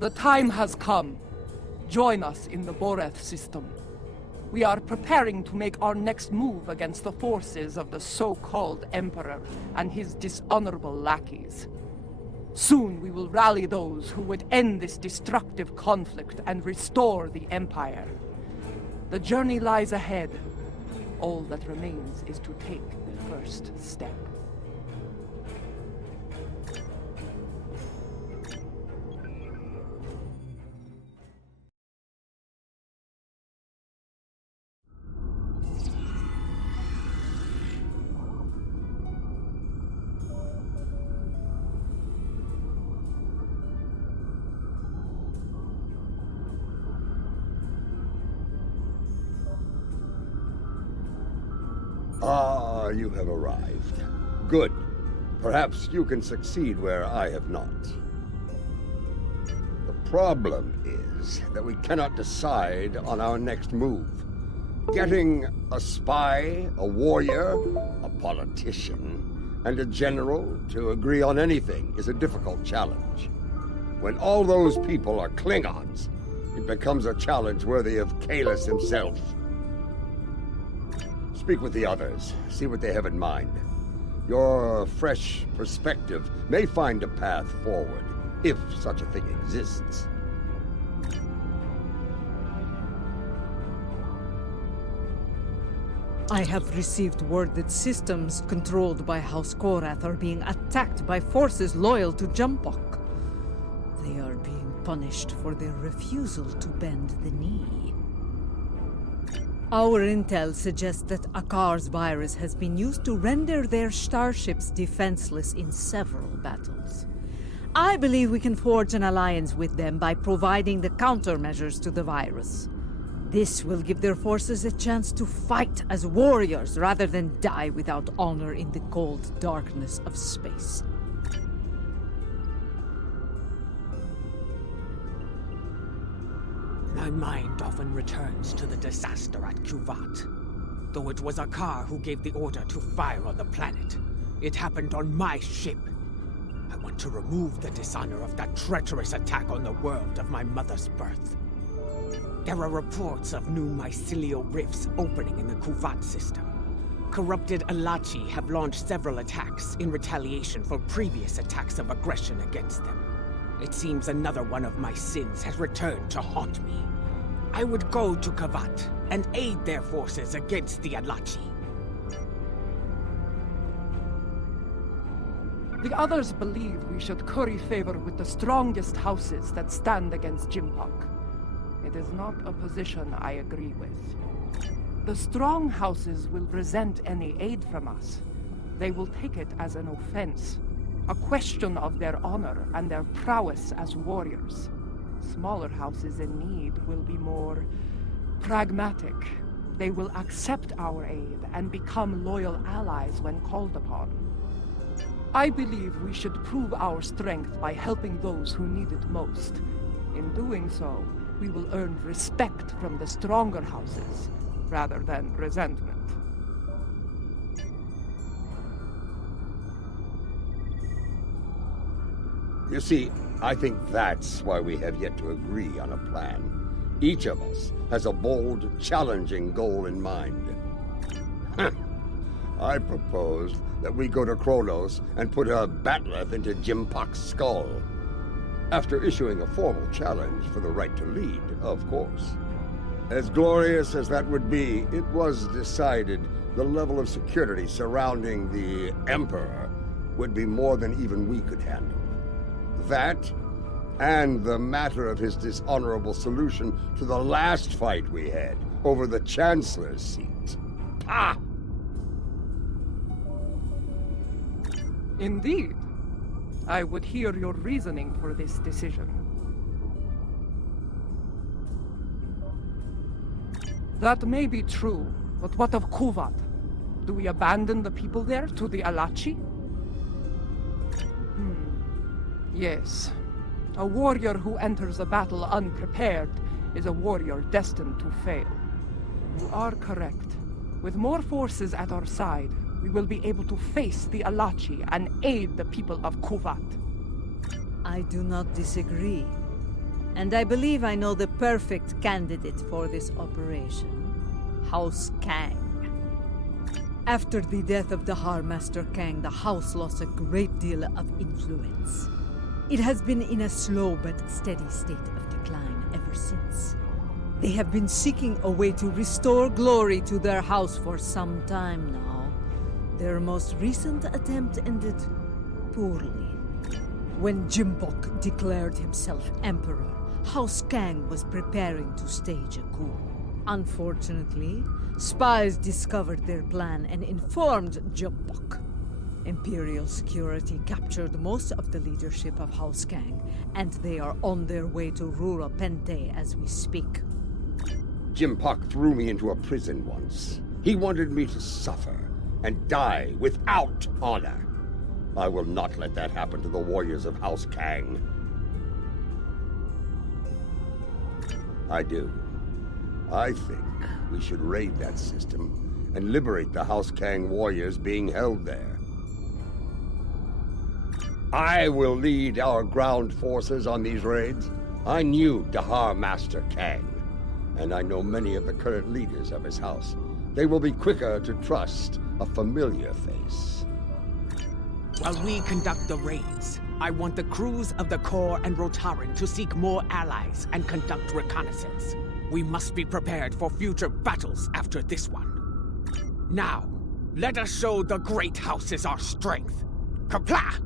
The time has come. Join us in the Boreth system. We are preparing to make our next move against the forces of the so-called Emperor and his dishonorable lackeys. Soon we will rally those who would end this destructive conflict and restore the Empire. The journey lies ahead. All that remains is to take the first step. Ah, you have arrived. Good. Perhaps you can succeed where I have not. The problem is that we cannot decide on our next move. Getting a spy, a warrior, a politician, and a general to agree on anything is a difficult challenge. When all those people are Klingons, it becomes a challenge worthy of Kahless himself. Speak with the others, see what they have in mind. Your fresh perspective may find a path forward, if such a thing exists. I have received word that systems controlled by House Korath are being attacked by forces loyal to J'mpok. They are being punished for their refusal to bend the knee. Our intel suggests that Akar's virus has been used to render their starships defenseless in several battles. I believe we can forge an alliance with them by providing the countermeasures to the virus. This will give their forces a chance to fight as warriors rather than die without honor in the cold darkness of space. My mind often returns to the disaster at Kuvat. Though it was Akar who gave the order to fire on the planet, it happened on my ship. I want to remove the dishonor of that treacherous attack on the world of my mother's birth. There are reports of new mycelial rifts opening in the Kuvat system. Corrupted Alachi have launched several attacks in retaliation for previous attacks of aggression against them. It seems another one of my sins has returned to haunt me. I would go to Kavat and aid their forces against the Alachi. The others believe we should curry favor with the strongest houses that stand against J'mpok. It is not a position I agree with. The strong houses will resent any aid from us. They will take it as an offense. A question of their honor and their prowess as warriors. Smaller houses in need will be more pragmatic. They will accept our aid and become loyal allies when called upon. I believe we should prove our strength by helping those who need it most. In doing so, we will earn respect from the stronger houses, rather than resentment. You see, I think that's why we have yet to agree on a plan. Each of us has a bold, challenging goal in mind. I propose that we go to Kronos and put a bat'leth into J'mpok's skull. After issuing a formal challenge for the right to lead, of course. As glorious as that would be, it was decided the level of security surrounding the Emperor would be more than even we could handle. That, and the matter of his dishonorable solution to the last fight we had over the Chancellor's seat. Ah! Indeed. I would hear your reasoning for this decision. That may be true, but what of Kuvat? Do we abandon the people there to the Alachi? Yes. A warrior who enters a battle unprepared is a warrior destined to fail. You are correct. With more forces at our side, we will be able to face the Alachi and aid the people of Kuvat. I do not disagree. And I believe I know the perfect candidate for this operation. House Kang. After the death of Dahar Master Kang, the House lost a great deal of influence. It has been in a slow but steady state of decline ever since. They have been seeking a way to restore glory to their house for some time now. Their most recent attempt ended poorly. When J'mpok declared himself emperor, House Kang was preparing to stage a coup. Unfortunately, spies discovered their plan and informed J'mpok. Imperial security captured most of the leadership of House Kang, and they are on their way to Rura Pente as we speak. J'mpok threw me into a prison once. He wanted me to suffer and die without honor. I will not let that happen to the warriors of House Kang. I do. I think we should raid that system and liberate the House Kang warriors being held there. I will lead our ground forces on these raids. I knew Dahar Master Kang, and I know many of the current leaders of his house. They will be quicker to trust a familiar face. While we conduct the raids, I want the crews of the Core and Rotaran to seek more allies and conduct reconnaissance. We must be prepared for future battles after this one. Now, let us show the great houses our strength. Kapla!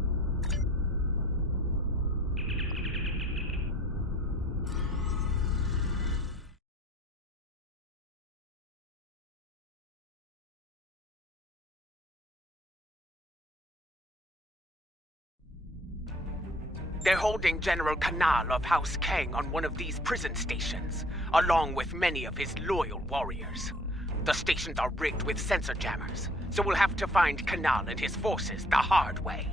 They're holding General Kanal of House Kang on one of these prison stations, along with many of his loyal warriors. The stations are rigged with sensor jammers, so we'll have to find Kanal and his forces the hard way.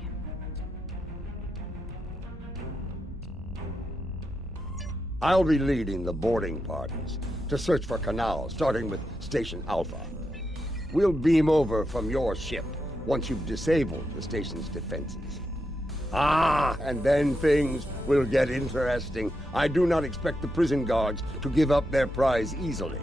I'll be leading the boarding parties to search for Kanal, starting with Station Alpha. We'll beam over from your ship once you've disabled the station's defenses. And then things will get interesting. I do not expect the prison guards to give up their prize easily.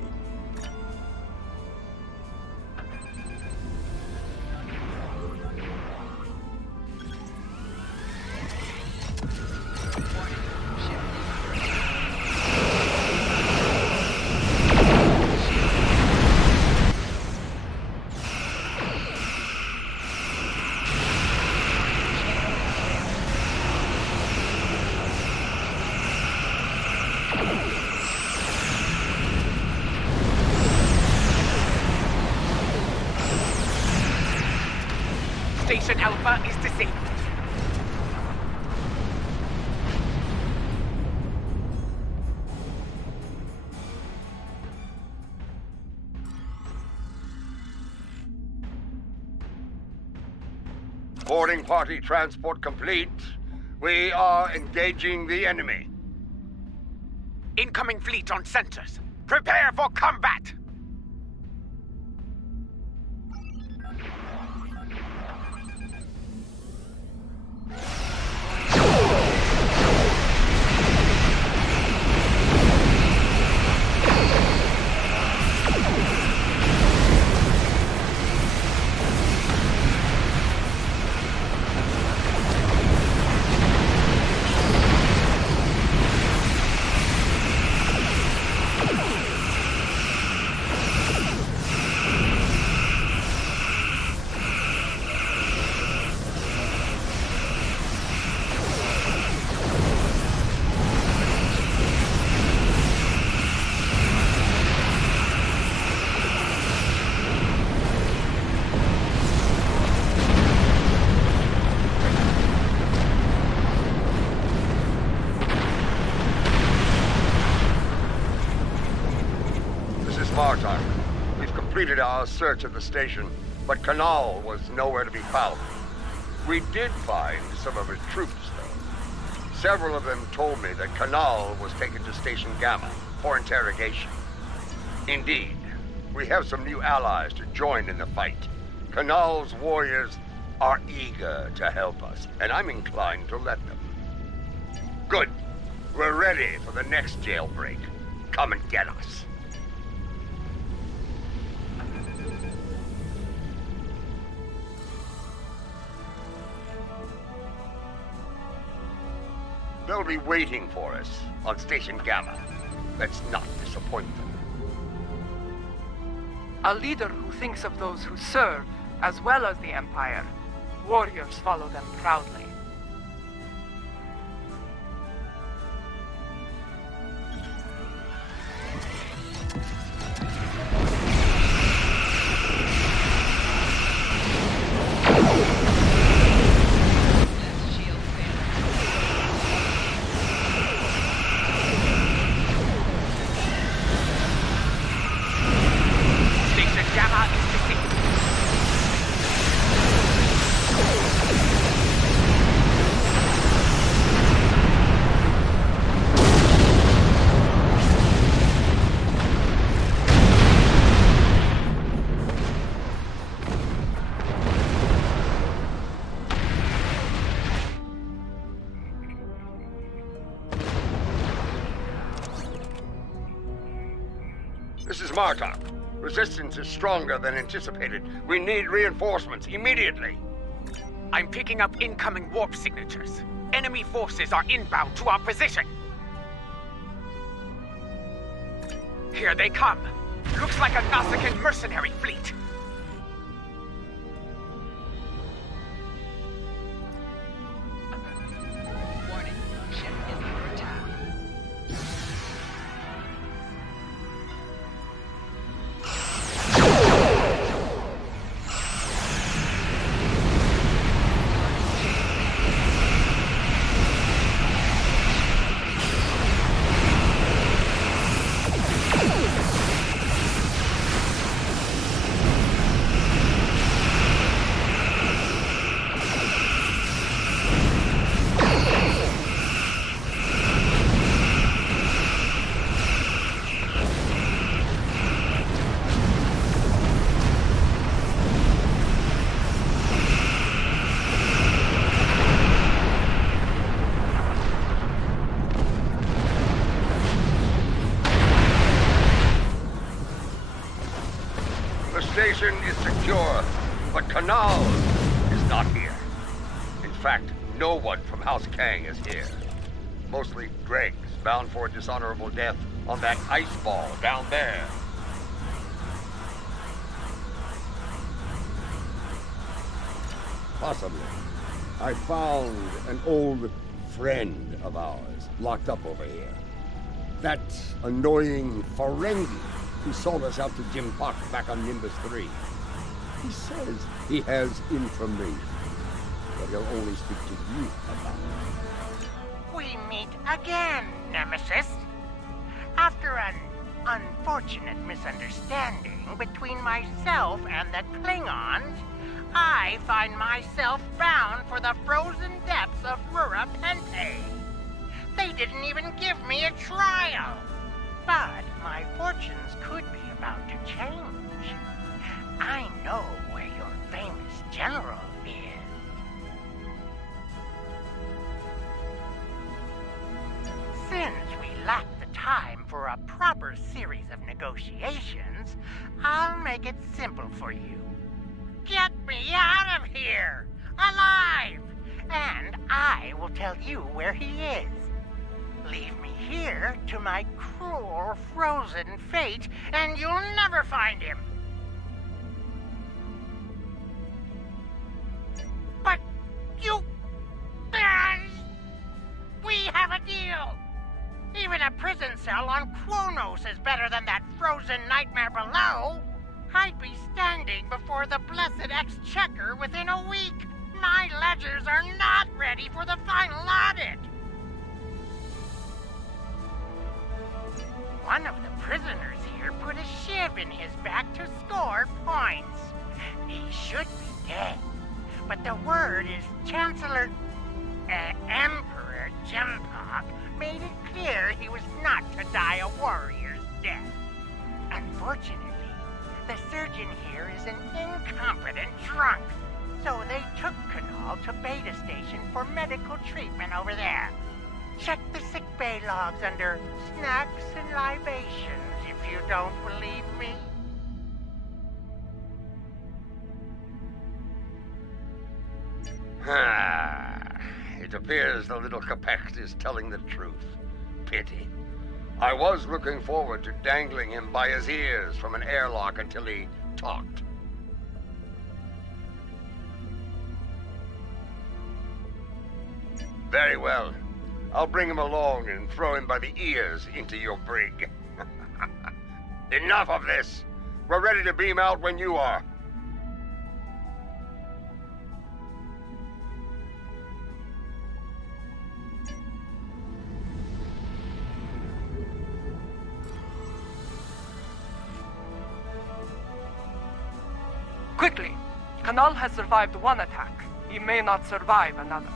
Station Alpha is disabled. Boarding party transport complete. We are engaging the enemy. Incoming fleet on centers. Prepare for combat! Martok. We've completed our search of the station, but Kanal was nowhere to be found. We did find some of his troops, though. Several of them told me that Kanal was taken to Station Gamma for interrogation. Indeed, we have some new allies to join in the fight. Kanal's warriors are eager to help us, and I'm inclined to let them. Good. We're ready for the next jailbreak. Come and get us. They'll be waiting for us on Station Gamma. Let's not disappoint them. A leader who thinks of those who serve, as well as the Empire. Warriors follow them proudly. This is Martok. Resistance is stronger than anticipated. We need reinforcements immediately. I'm picking up incoming warp signatures. Enemy forces are inbound to our position. Here they come. Looks like a Nausicaan mercenary fleet. Warning, ship is under attack. The station is secure, but Canal is not here. In fact, no one from House Kang is here. Mostly dregs bound for a dishonorable death on that ice ball down there. Possibly. I found an old friend of ours locked up over here. That annoying Ferengi who sold us out to J'mpok back on Nimbus 3. He says he has information, but he'll only speak to you about it. We meet again, Nemesis. After an unfortunate misunderstanding between myself and the Klingons, I find myself bound for the frozen depths of Rura Pente. They didn't even give me a trial. But my fortunes could be about to change. I know where your famous general is. Since we lack the time for a proper series of negotiations, I'll make it simple for you. Get me out of here! Alive! And I will tell you where he is. Leave me here to my cruel, frozen fate, and you'll never find him. But you... We have a deal! Even a prison cell on Kronos is better than that frozen nightmare below. I'd be standing before the blessed Exchequer within a week. My ledgers are not ready for the final audit. One of the prisoners here put a shiv in his back to score points. He should be dead, but the word is Chancellor Emperor J'mpok made it clear he was not to die a warrior's death. Unfortunately, the surgeon here is an incompetent drunk, so they took Canal to Beta Station for medical treatment over there. Check the sickbay logs under snacks and libations if you don't believe me. It appears the little Capect is telling the truth. Pity. I was looking forward to dangling him by his ears from an airlock until he talked. Very well. I'll bring him along and throw him by the ears into your brig. Enough of this! We're ready to beam out when you are. Quickly! Kanal has survived one attack. He may not survive another.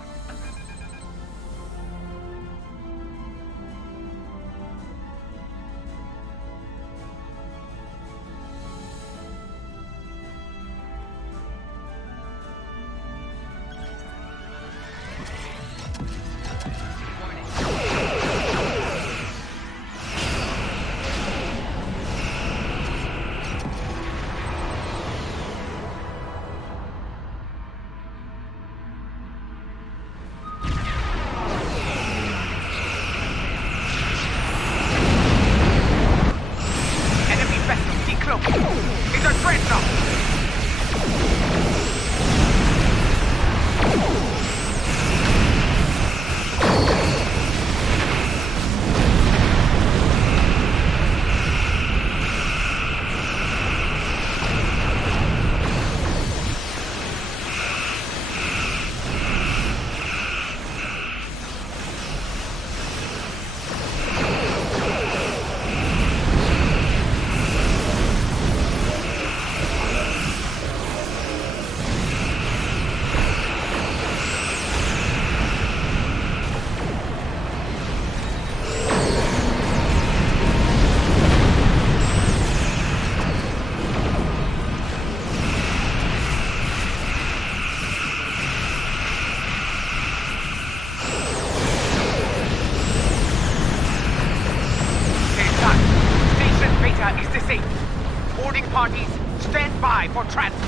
Parties, stand by for transfer.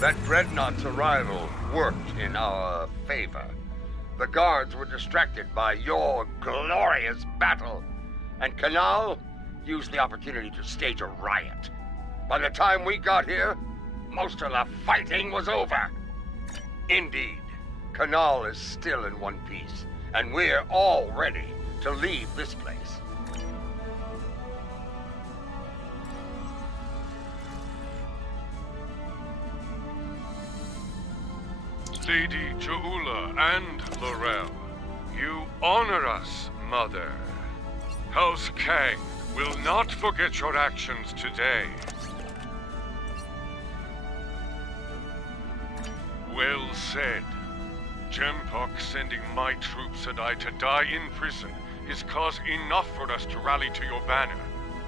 That dreadnought's arrival worked in our favor. The guards were distracted by your glorious battle, and Kanal used the opportunity to stage a riot. By the time we got here, most of the fighting was over. Indeed, Kanal is still in one piece, and we're all ready to leave this place. Lady Joula and Laurel, you honor us, Mother. House Kang will not forget your actions today. Well said. J'mpok sending my troops and I to die in prison is cause enough for us to rally to your banner.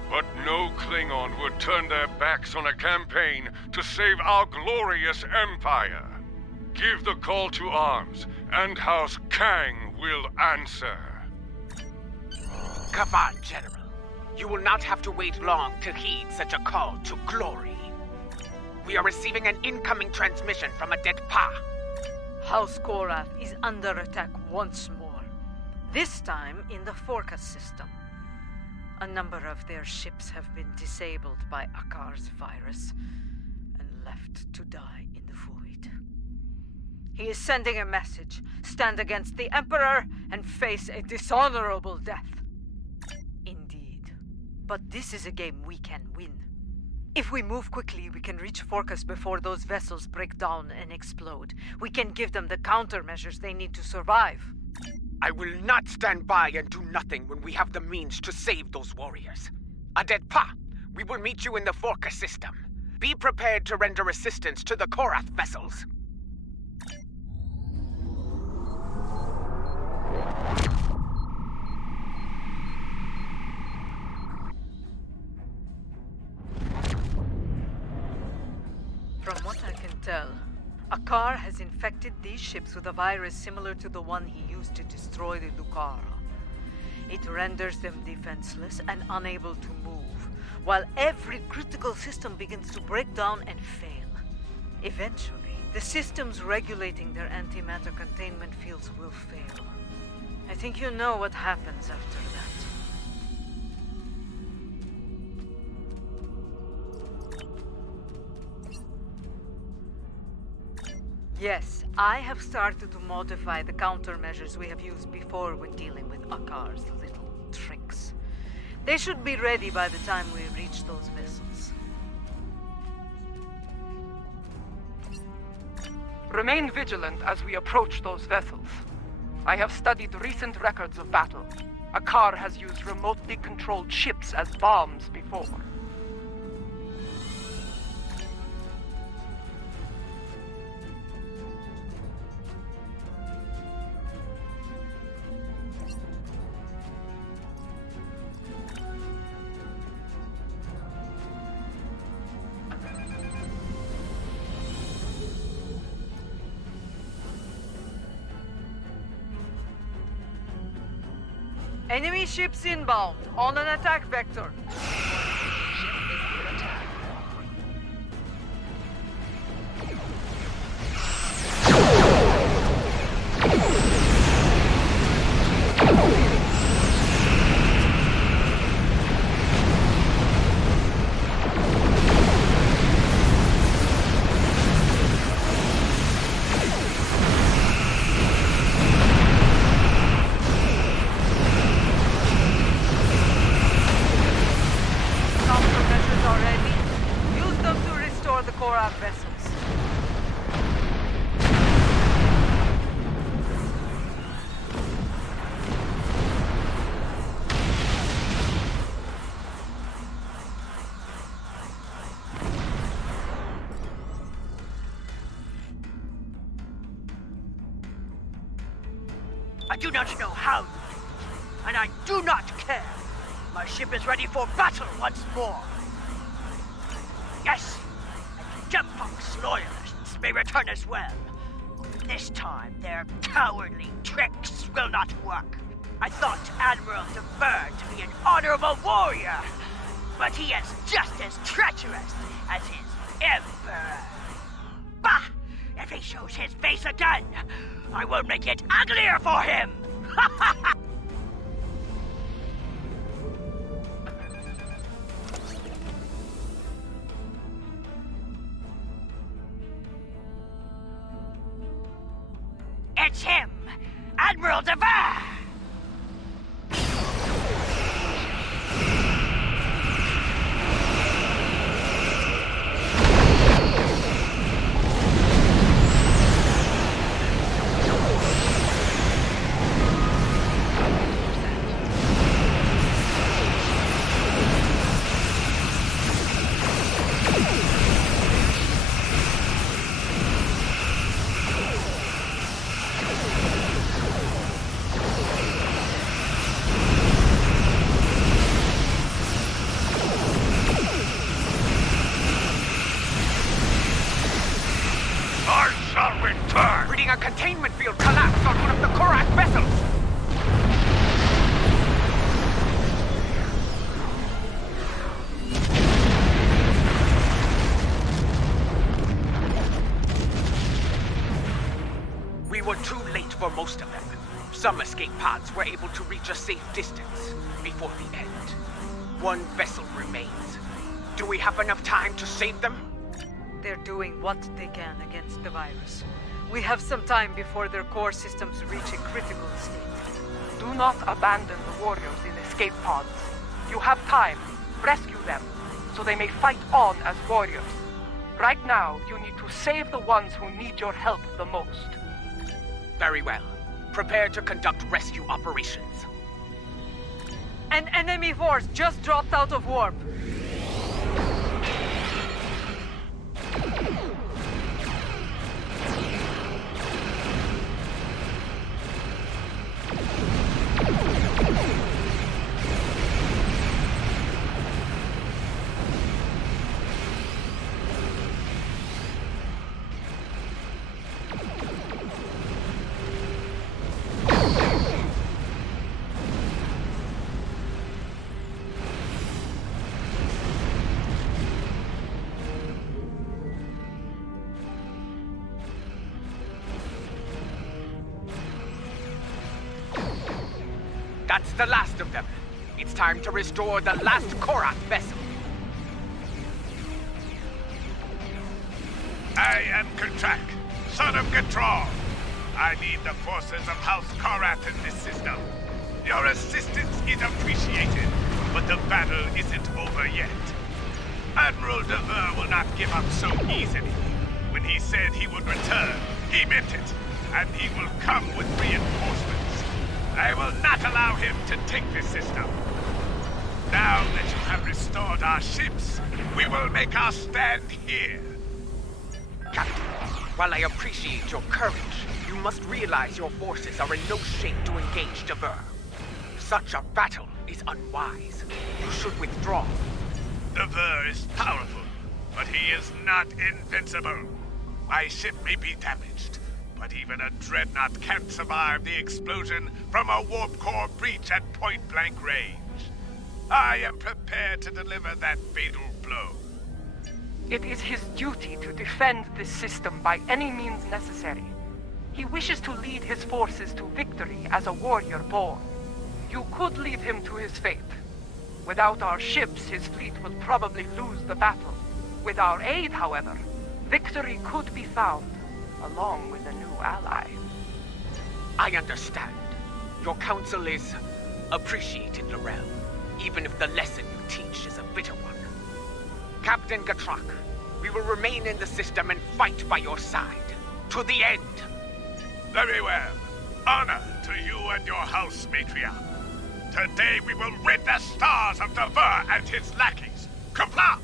But no Klingon would turn their backs on a campaign to save our glorious empire. Give the call to arms, and House Kang will answer. Come on, General. You will not have to wait long to heed such a call to glory. We are receiving an incoming transmission from a dead Pa. House Korath is under attack once more. This time in the Forca system. A number of their ships have been disabled by Akar's virus and left to die in the void. He is sending a message. Stand against the Emperor and face a dishonorable death. Indeed. But this is a game we can win. If we move quickly, we can reach Forcas before those vessels break down and explode. We can give them the countermeasures they need to survive. I will not stand by and do nothing when we have the means to save those warriors. A dead Pa, we will meet you in the Forca system. Be prepared to render assistance to the Korath vessels. From what I can tell, Akar has infected these ships with a virus similar to the one he used to destroy the Lucara. It renders them defenseless and unable to move, while every critical system begins to break down and fail. Eventually, the systems regulating their antimatter containment fields will fail. I think you know what happens after that. Yes, I have started to modify the countermeasures we have used before when dealing with Akar's little tricks. They should be ready by the time we reach those vessels. Remain vigilant as we approach those vessels. I have studied recent records of battle. Akar has used remotely controlled ships as bombs before. Enemy ships inbound, on an attack vector. Ship is under attack. Countermeasures are ready. Use them to restore the Korak vessels. I do not know how you do it, and I do not care. My ship is ready for battle once more. Yes, and J'mpok's loyalists may return as well. This time, their cowardly tricks will not work. I thought Admiral Defer to be an honorable warrior, but he is just as treacherous as his Emperor. Bah! If he shows his face again, I will make it uglier for him! It's him! Admiral Dever! A containment field collapsed on one of the Korak vessels! We were too late for most of them. Some escape pods were able to reach a safe distance before the end. One vessel remains. Do we have enough time to save them? They're doing what they can against the virus. We have some time before their core systems reach a critical state. Do not abandon the warriors in escape pods. You have time. Rescue them, so they may fight on as warriors. Right now, you need to save the ones who need your help the most. Very well. Prepare to conduct rescue operations. An enemy force just dropped out of warp. the last of them. It's time to restore the last Korath vessel. I am Kertrak, son of Gatral. I lead the forces of House Korath in this system. Your assistance is appreciated, but the battle isn't over yet. Admiral Dever will not give up so easily. When he said he would return, he meant it, and he will come with reinforcements. I will not allow him to take this system. Now that you have restored our ships, we will make our stand here. Captain, while I appreciate your courage, you must realize your forces are in no shape to engage Dever. Such a battle is unwise. You should withdraw. Dever is powerful, but he is not invincible. My ship may be damaged, but even a dreadnought can't survive the explosion from a warp core breach at point-blank range. I am prepared to deliver that fatal blow. It is his duty to defend this system by any means necessary. He wishes to lead his forces to victory as a warrior born. You could leave him to his fate. Without our ships, his fleet will probably lose the battle. With our aid, however, victory could be found, along with a new ally. I understand. Your counsel is appreciated, Laurel, even if the lesson you teach is a bitter one. Captain Gatrak, we will remain in the system and fight by your side. To the end. Very well. Honor to you and your house, Matriarch. Today we will rid the stars of Dever and his lackeys. Comply!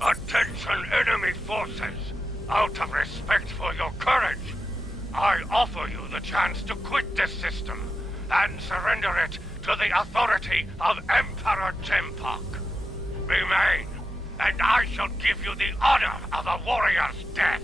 Attention, enemy forces! Out of respect for your courage, I offer you the chance to quit this system and surrender it to the authority of Emperor J'mpok. Remain, and I shall give you the honor of a warrior's death.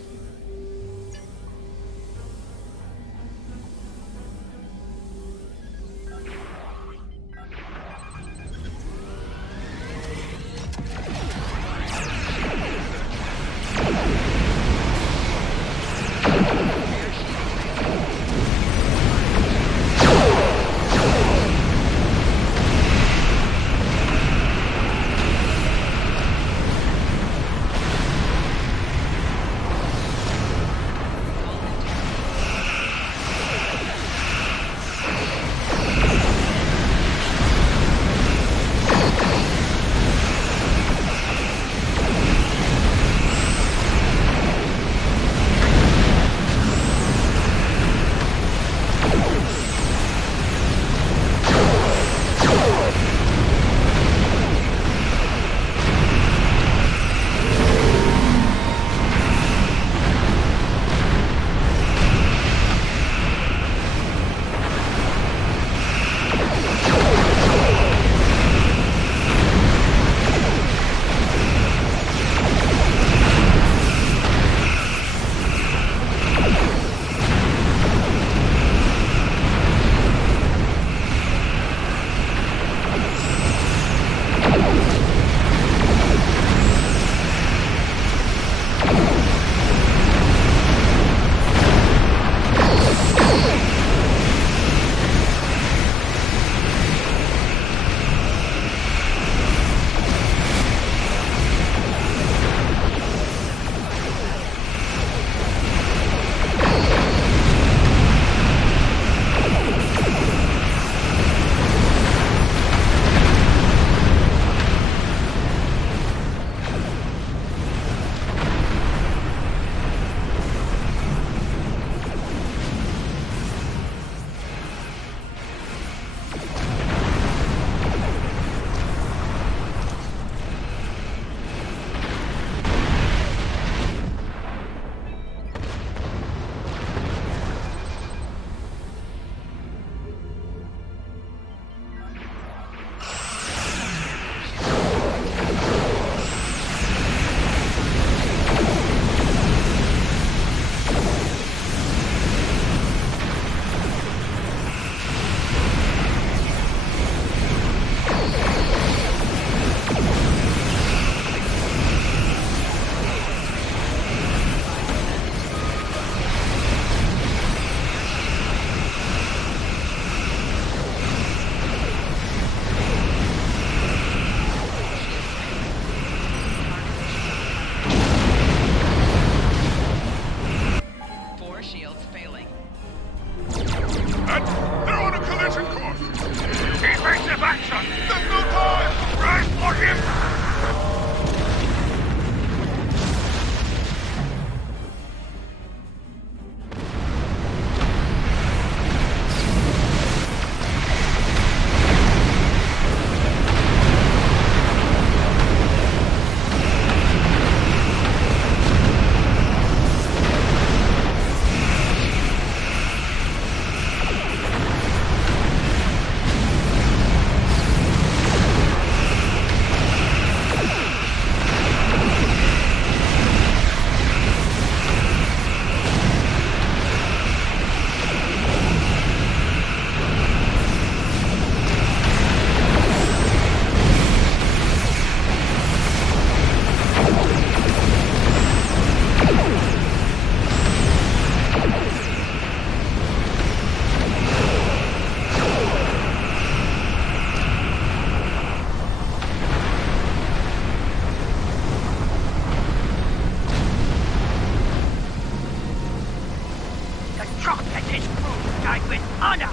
Martok and his crew died with honor.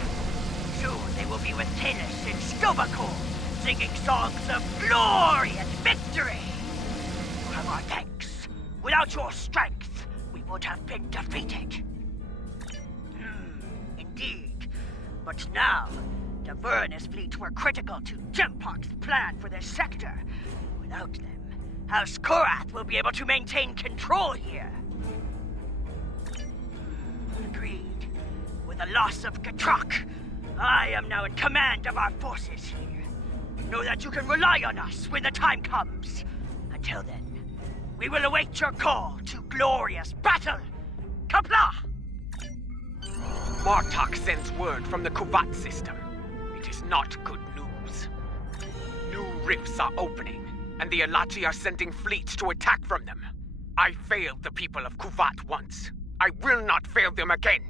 Soon they will be with Tanis and Stovakul, singing songs of glory and victory. You have our thanks. Without your strength, we would have been defeated. Indeed. But now, the Vernus fleet were critical to J'mpok's plan for this sector. Without them, House Korath will be able to maintain control here. Agreed. With the loss of Gatrok, I am now in command of our forces here. Know that you can rely on us when the time comes. Until then, we will await your call to glorious battle. Kapla! Martok sends word from the Kuvat system. It is not good news. New rifts are opening, and the Alachi are sending fleets to attack from them. I failed the people of Kuvat once. I will not fail them again.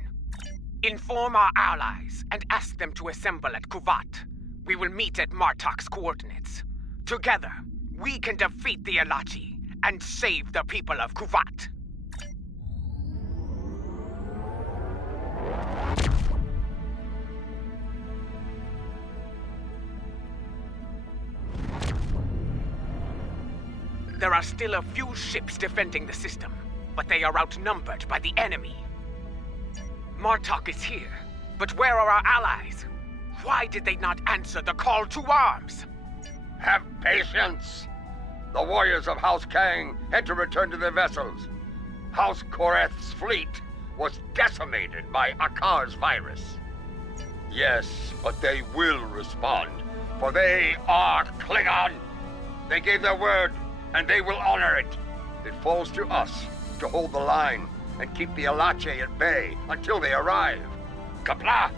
Inform our allies and ask them to assemble at Kuvat. We will meet at Martok's coordinates. Together, we can defeat the Alachi and save the people of Kuvat. There are still a few ships defending the system, but they are outnumbered by the enemy. Martok is here, but where are our allies? Why did they not answer the call to arms? Have patience! The warriors of House Kang had to return to their vessels. House Korath's fleet was decimated by Akar's virus. Yes, but they will respond, for they are Klingon. They gave their word, and they will honor it. It falls to us to hold the line and keep the Alache at bay until they arrive. Kapla!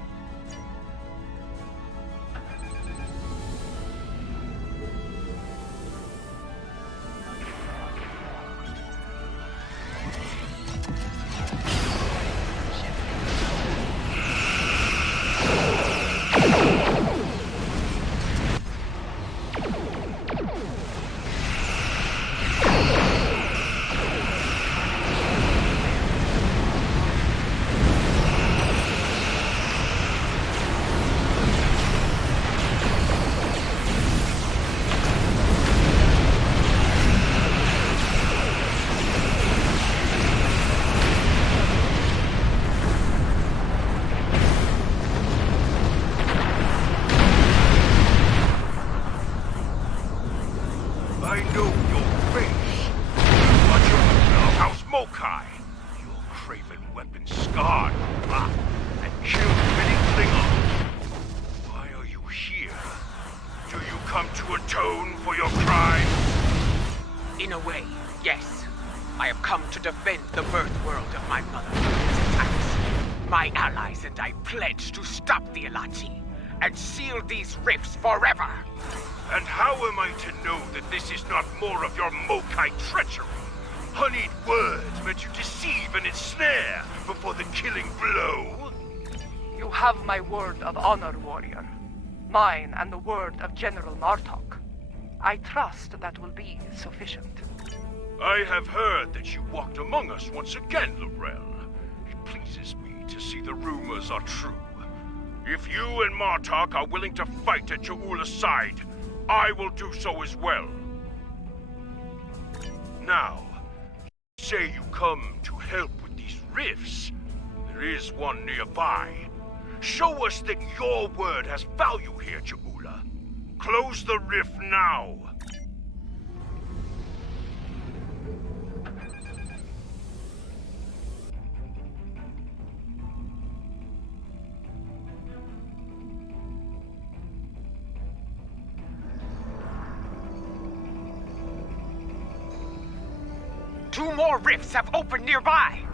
Pledge to stop the Alachi and seal these rifts forever. And how am I to know that this is not more of your Mokai treachery? Honeyed words meant to deceive and ensnare before the killing blow? You have my word of honor, warrior. Mine and the word of General Martok. I trust that will be sufficient. I have heard that you walked among us once again, Laurel. It pleases me to see the rumors are true. If you and Martok are willing to fight at Ja'ula's side, I will do so as well. Now, you say you come to help with these rifts. There is one nearby. Show us that your word has value here, Ja'ula. Close the rift now. Two more rifts have opened nearby!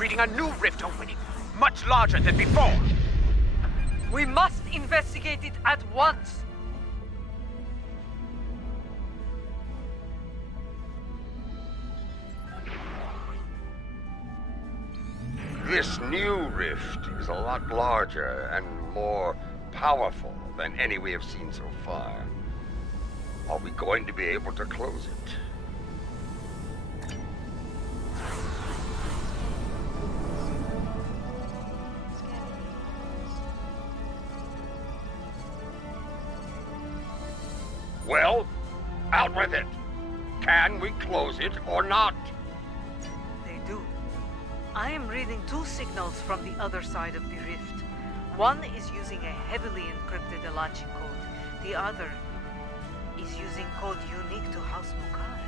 reading a new rift opening, much larger than before. We must investigate it at once. This new rift is a lot larger and more powerful than any we have seen so far. Are we going to be able to close it? Well, out with it. Can we close it or not? They do. I am reading 2 signals from the other side of the rift. One is using a heavily encrypted Alachi code. The other is using code unique to House Mokai.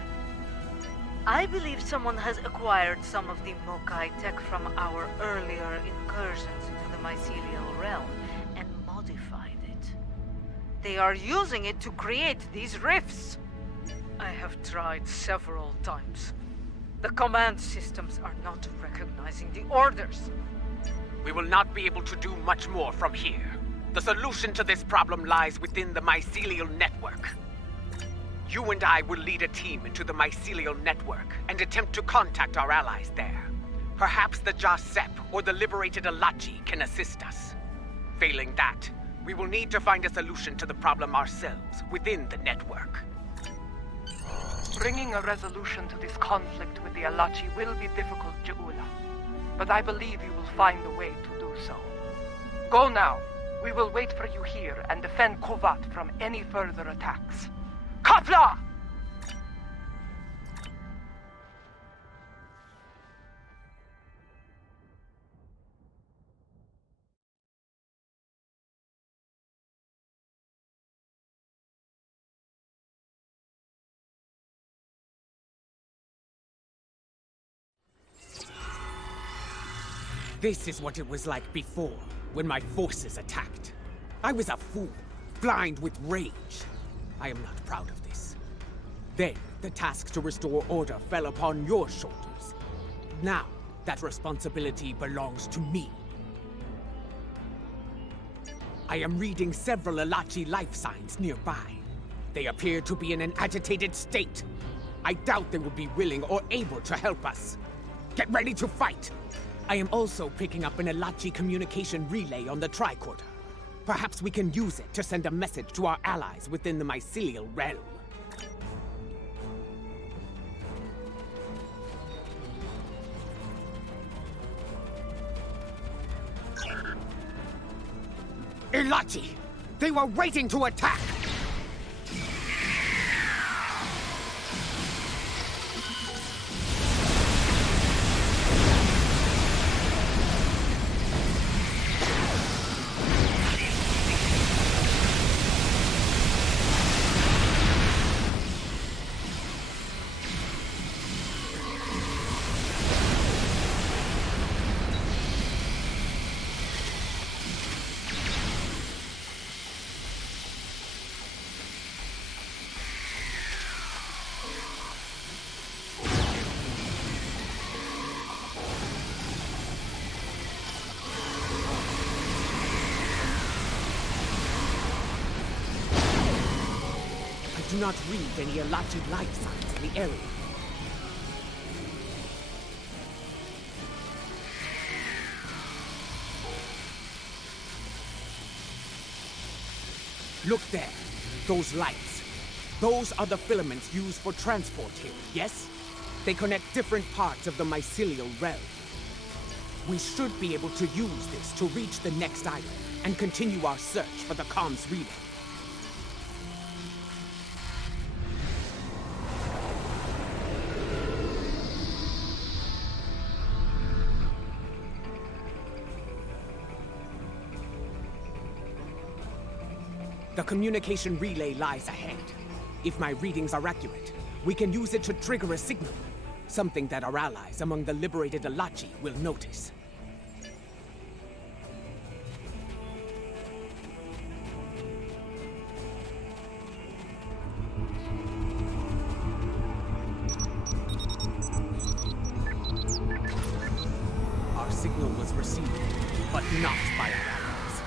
I believe someone has acquired some of the Mokai tech from our earlier incursions into the mycelial realm and modified it. They are using it to create these rifts. I have tried several times. The command systems are not recognizing the orders. We will not be able to do much more from here. The solution to this problem lies within the mycelial network. You and I will lead a team into the mycelial network and attempt to contact our allies there. Perhaps the Jasep or the liberated Alachi can assist us. Failing that, we will need to find a solution to the problem ourselves within the network. Bringing a resolution to this conflict with the Alachi will be difficult, Ja'ula. But I believe you will find a way to do so. Go now. We will wait for you here and defend Kuvat from any further attacks. Kapla! This is what it was like before, when my forces attacked. I was a fool, blind with rage. I am not proud of this. Then, the task to restore order fell upon your shoulders. Now, that responsibility belongs to me. I am reading several Alachi life signs nearby. They appear to be in an agitated state. I doubt they will be willing or able to help us. Get ready to fight! I am also picking up an Alachi communication relay on the tricorder. Perhaps we can use it to send a message to our allies within the mycelial realm. Alachi! They were waiting to attack! Do not read any Alachi life signs in the area. Look there. Those lights. Those are the filaments used for transport here, yes? They connect different parts of the mycelial realm. We should be able to use this to reach the next island and continue our search for the comms relay. The communication relay lies ahead. If my readings are accurate, we can use it to trigger a signal. Something that our allies among the liberated Alachi will notice. signal was received, but not by our allies.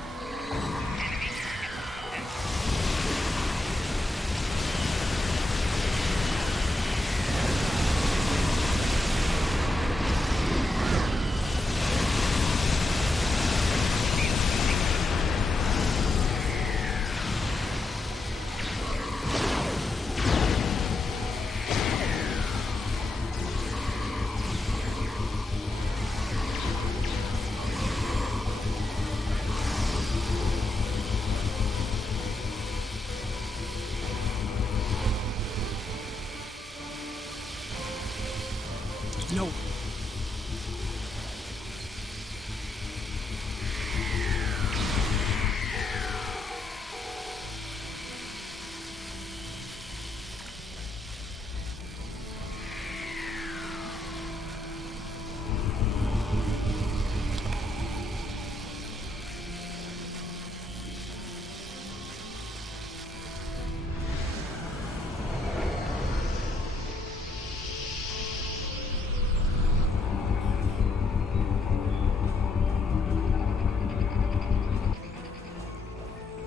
No.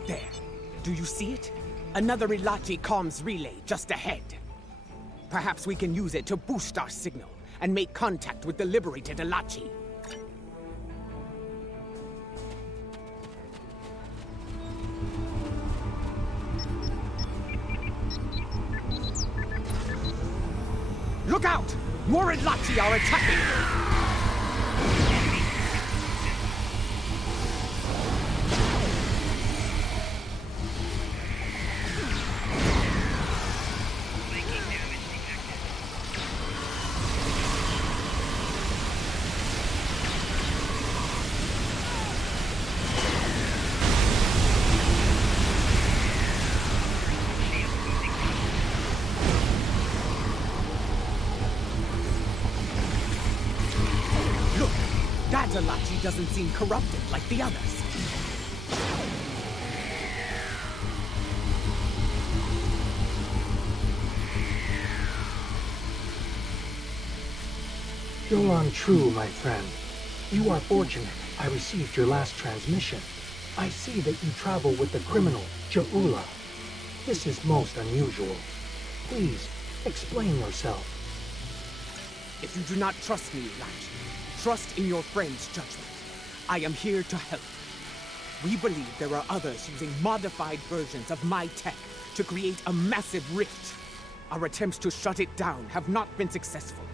There. Do you see it? Another Ilachi comms relay just ahead. Perhaps we can use it to boost our signal and make contact with the liberated Ilachi. Look out! More Ilachi are attacking! That Ilachi doesn't seem corrupted like the others. You're true, my friend. You are fortunate I received your last transmission. I see that you travel with the criminal, Ja'ula. This is most unusual. Please, explain yourself. If you do not trust me, Ilachi, trust in your friend's judgment. I am here to help. We believe there are others using modified versions of my tech to create a massive rift. Our attempts to shut it down have not been successful.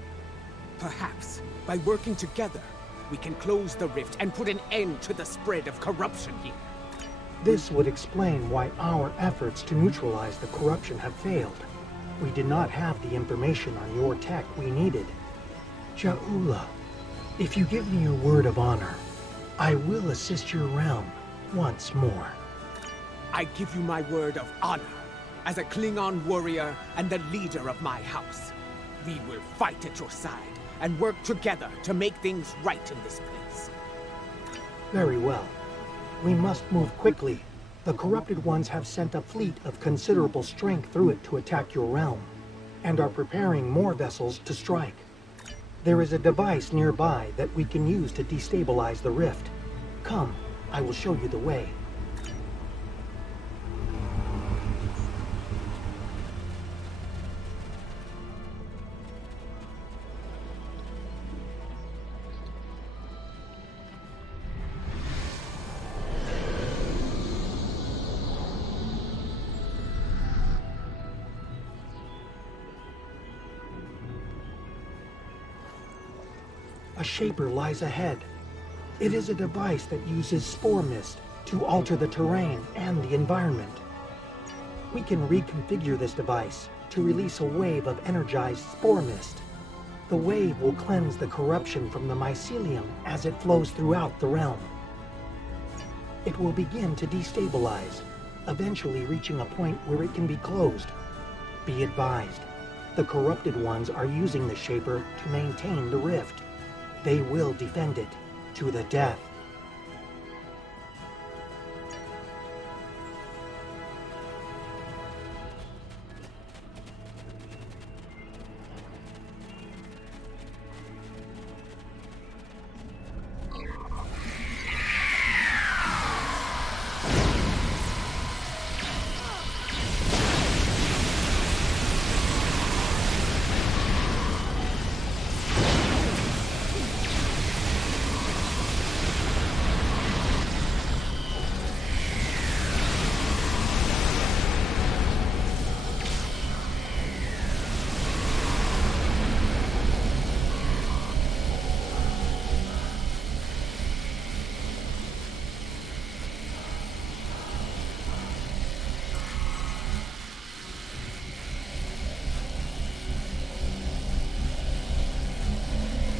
Perhaps, by working together, we can close the rift and put an end to the spread of corruption here. This would explain why our efforts to neutralize the corruption have failed. We did not have the information on your tech we needed. Ja'ula, if you give me your word of honor, I will assist your realm once more. I give you my word of honor as a Klingon warrior and the leader of my house. We will fight at your side and work together to make things right in this place. Very well. We must move quickly. The corrupted ones have sent a fleet of considerable strength through it to attack your realm, and are preparing more vessels to strike. There is a device nearby that we can use to destabilize the rift. Come, I will show you the way. A shaper lies ahead. It is a device that uses spore mist to alter the terrain and the environment. We can reconfigure this device to release a wave of energized spore mist. The wave will cleanse the corruption from the mycelium as it flows throughout the realm. It will begin to destabilize, eventually reaching a point where it can be closed. Be advised, the corrupted ones are using the shaper to maintain the rift. They will defend it to the death.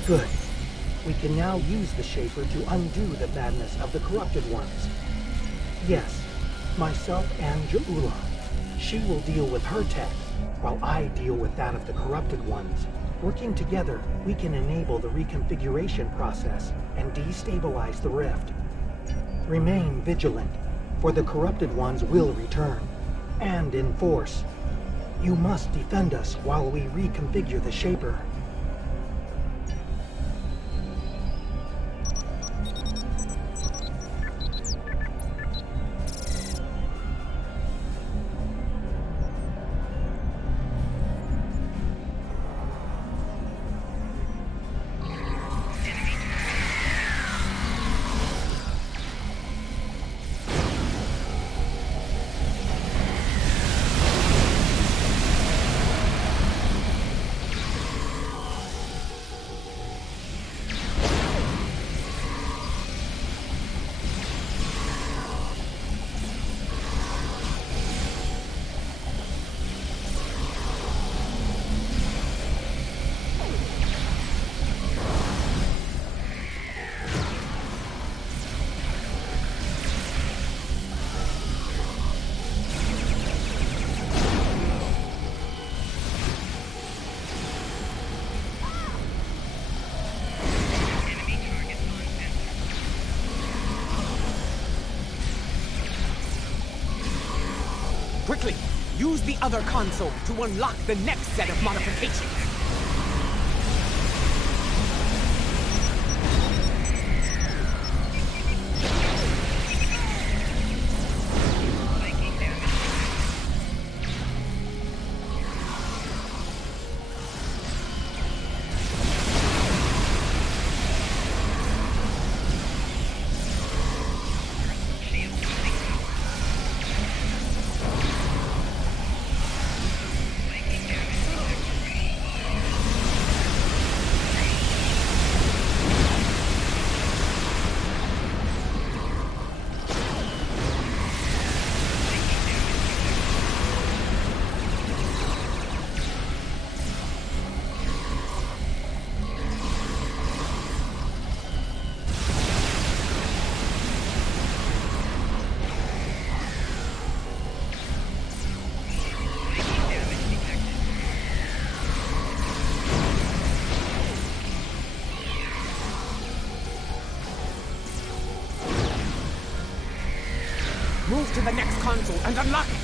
Good. We can now use the Shaper to undo the madness of the corrupted ones. Yes, myself and Ja'ula. She will deal with her tech, while I deal with that of the corrupted ones. Working together, we can enable the reconfiguration process and destabilize the rift. Remain vigilant, for the corrupted ones will return, and in force. You must defend us while we reconfigure the Shaper. Quickly, use the other console to unlock the next set of modifications. Move to the next console and unlock it!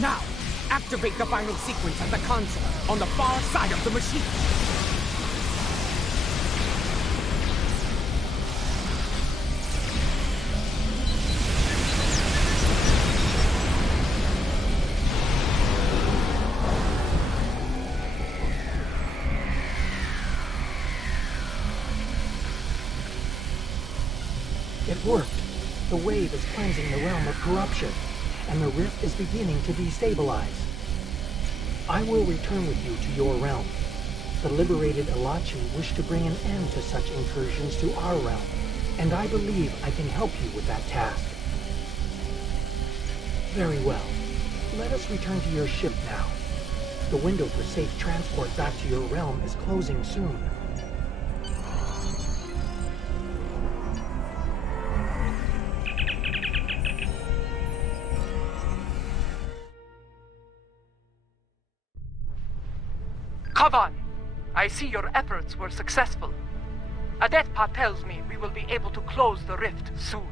Now, activate the final sequence at the console on the far side of the machine. It worked. The wave is cleansing the realm of corruption, and the rift is beginning to destabilize. I will return with you to your realm. The liberated Elachi wish to bring an end to such incursions to our realm, and I believe I can help you with that task. Very well. Let us return to your ship now. The window for safe transport back to your realm is closing soon. Havan, I see your efforts were successful. Adetpa tells me we will be able to close the rift soon.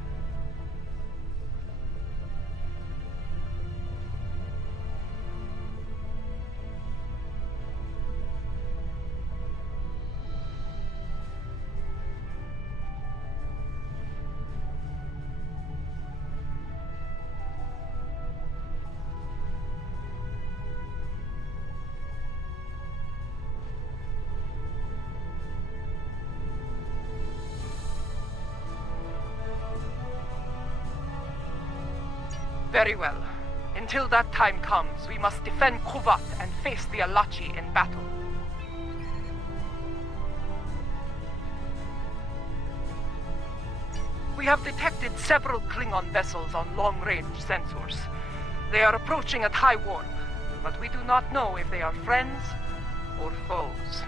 Very well. Until that time comes, we must defend Kuvat and face the Alachi in battle. We have detected several Klingon vessels on long-range sensors. They are approaching at high warp, but we do not know if they are friends or foes.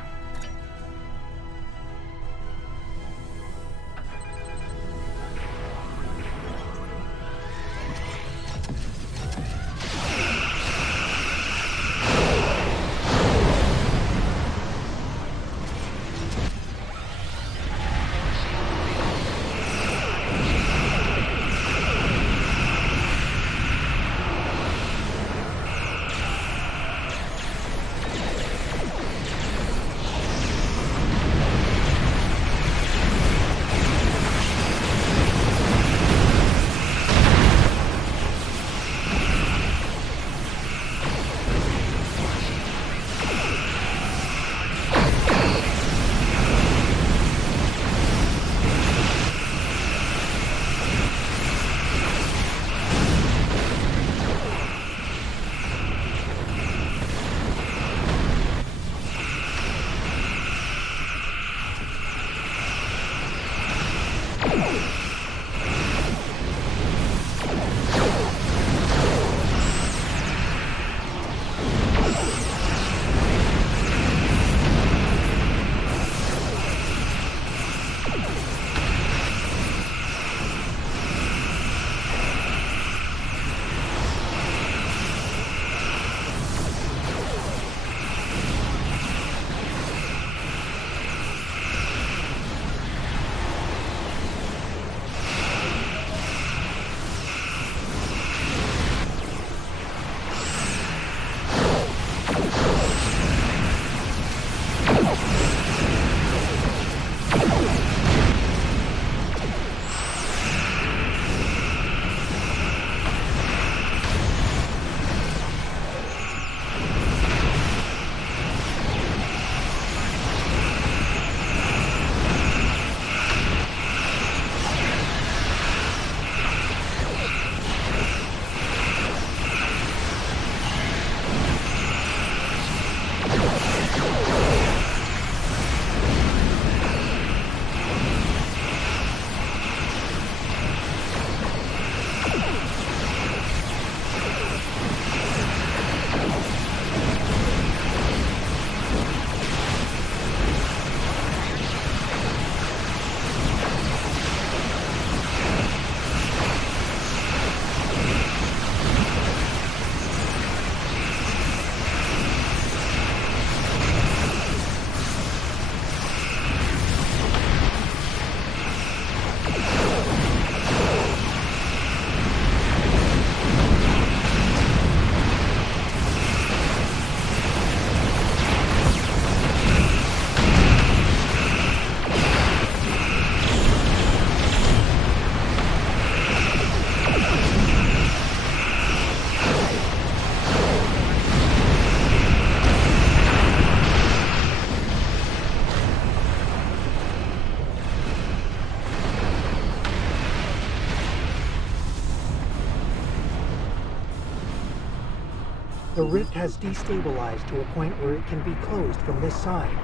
The rift has destabilized to a point where it can be closed from this side.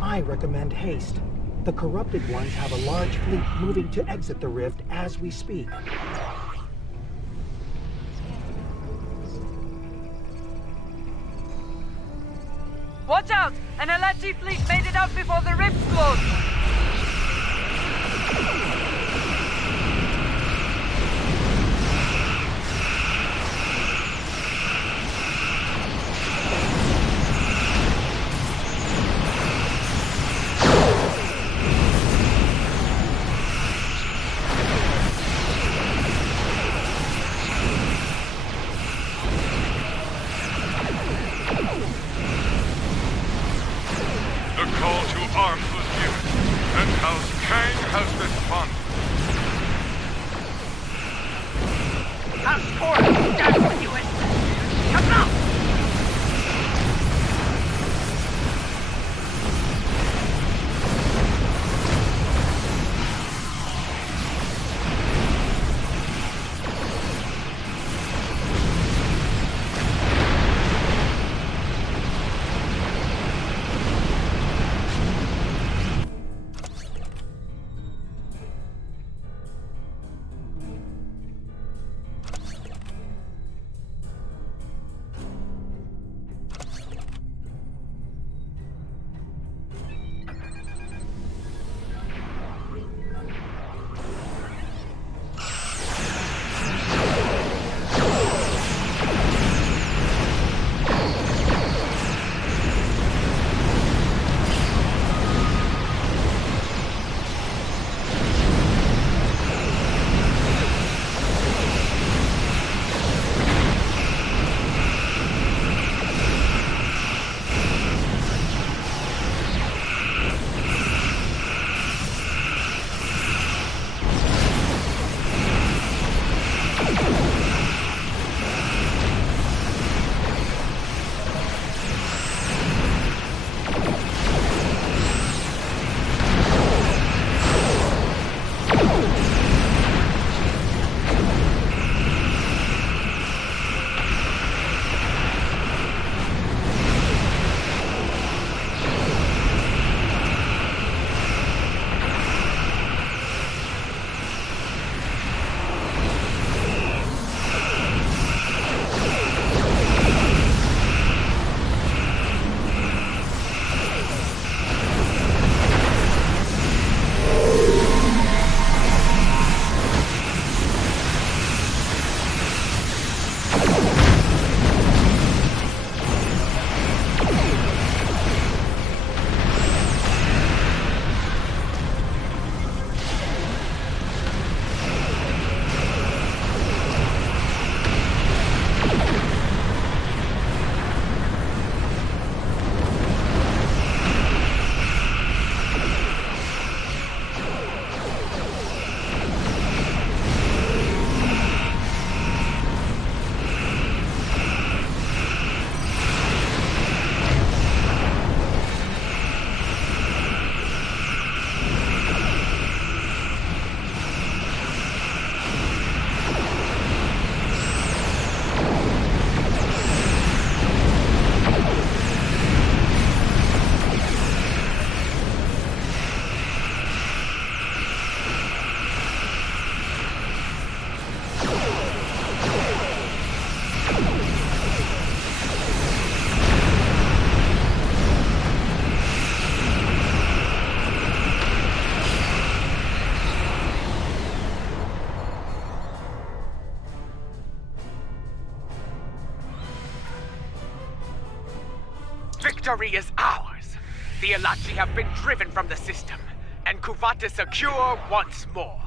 I recommend haste. The corrupted ones have a large fleet moving to exit the rift as we speak. Watch out! An Alachi fleet made it out before the rift closed! to arms was given, and House Kang has responded. House Cora stands with you, come out! Victory is ours. The Elachi have been driven from the system, and Kuvat is secure once more.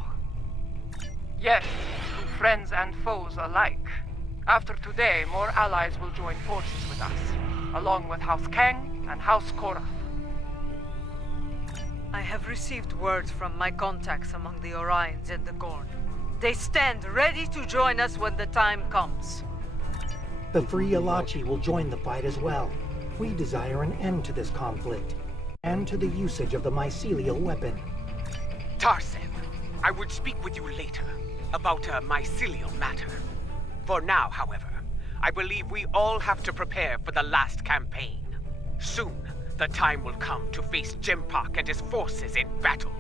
Yes, to friends and foes alike. After today, more allies will join forces with us, along with House Kang and House Cora. I have received word from my contacts among the Orions and the Gorn. They stand ready to join us when the time comes. The Free Elachi will join the fight as well. We desire an end to this conflict, and to the usage of the mycelial weapon. Tarsev, I would speak with you later about a mycelial matter. For now, however, I believe we all have to prepare for the last campaign. Soon, the time will come to face J'mpok and his forces in battle.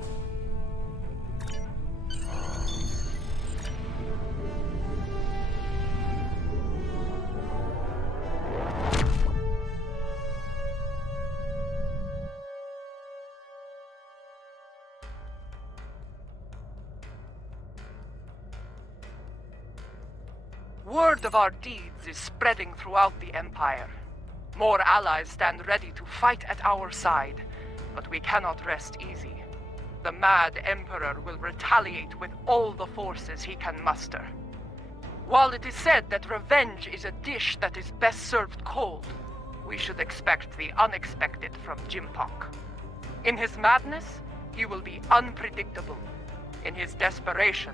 Word of our deeds is spreading throughout the Empire. More allies stand ready to fight at our side, but we cannot rest easy. The mad Emperor will retaliate with all the forces he can muster. While it is said that revenge is a dish that is best served cold, we should expect the unexpected from J'mpok. In his madness, he will be unpredictable. In his desperation,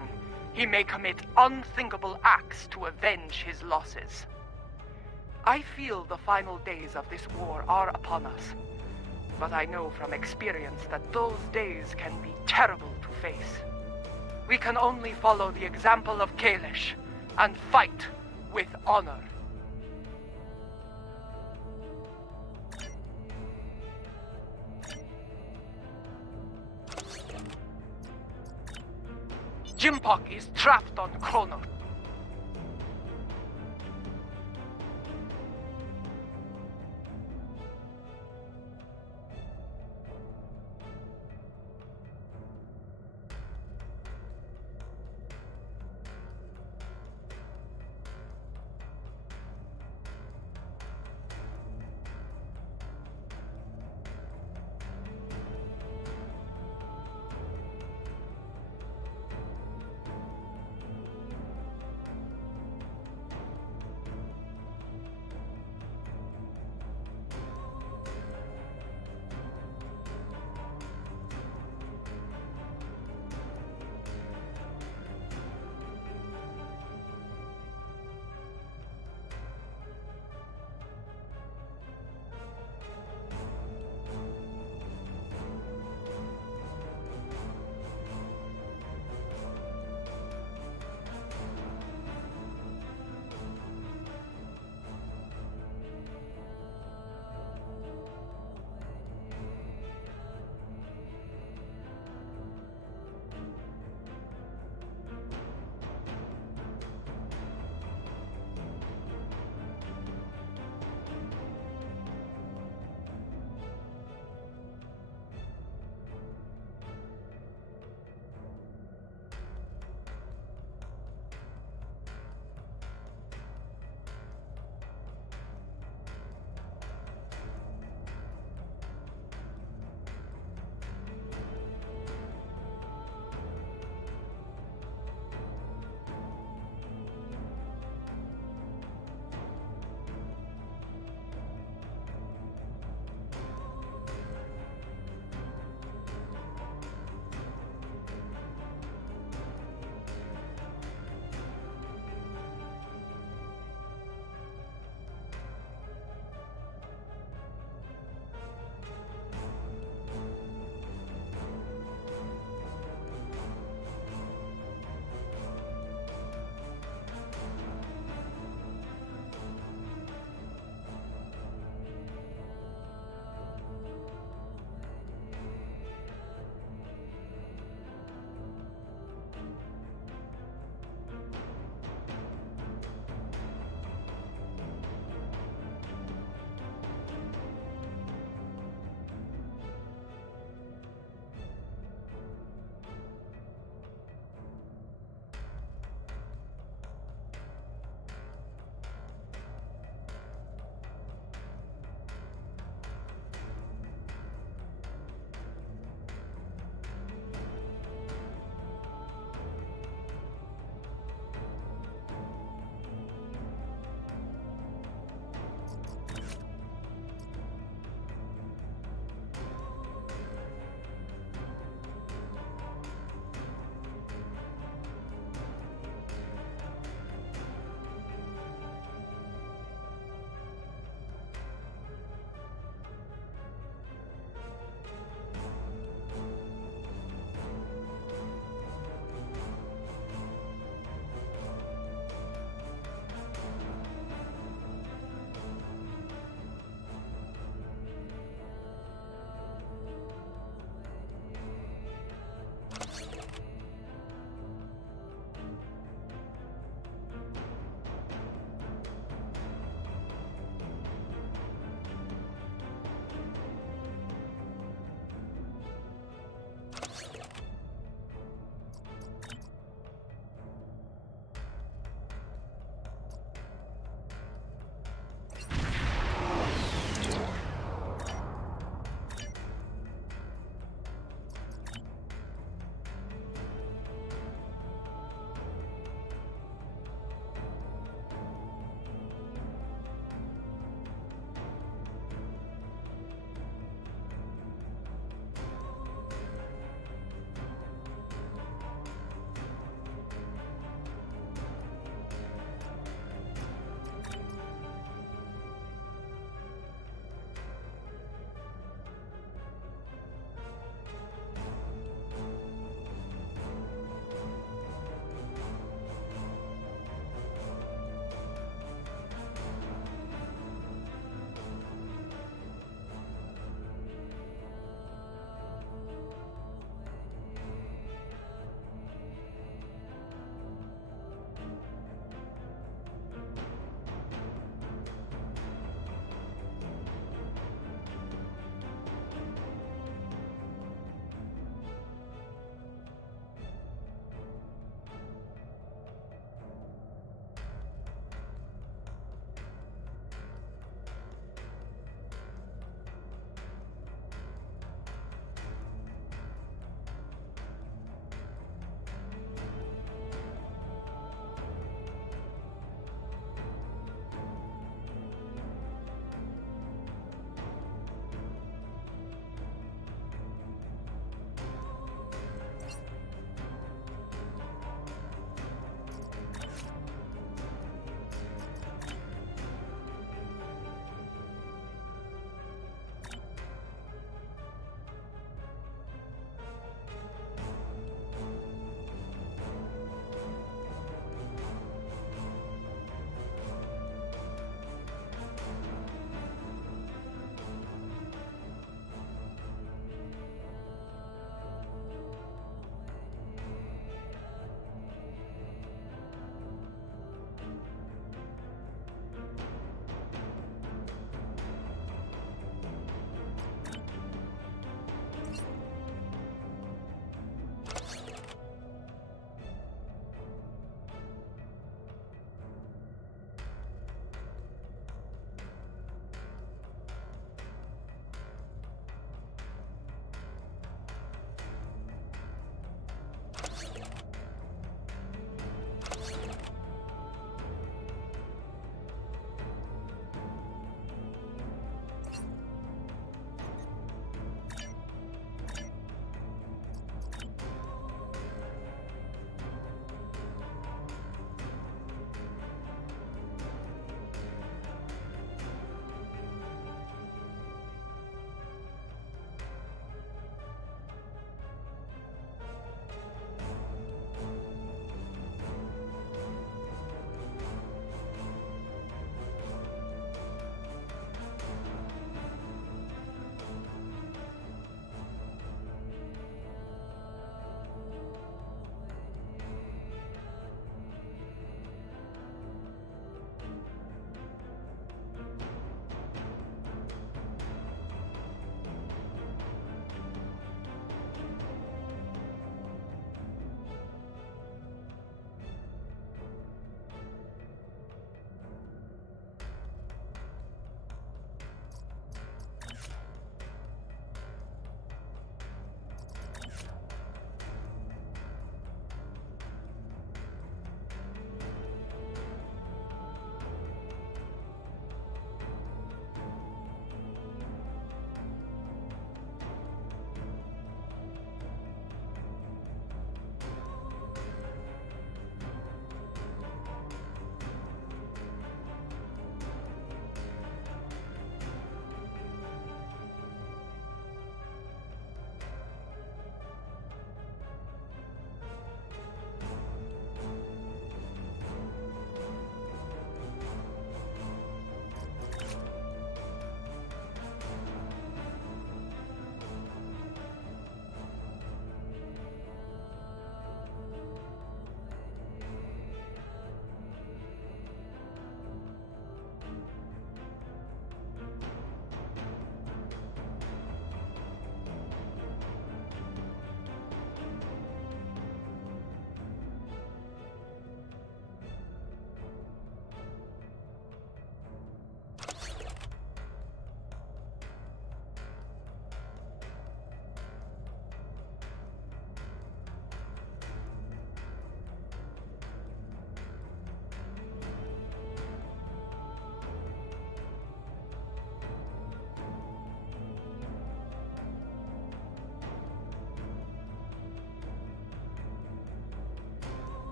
he may commit unthinkable acts to avenge his losses. I feel the final days of this war are upon us, but I know from experience that those days can be terrible to face. We can only follow the example of Kalish and fight with honor. J'mpok is trapped on Kronos.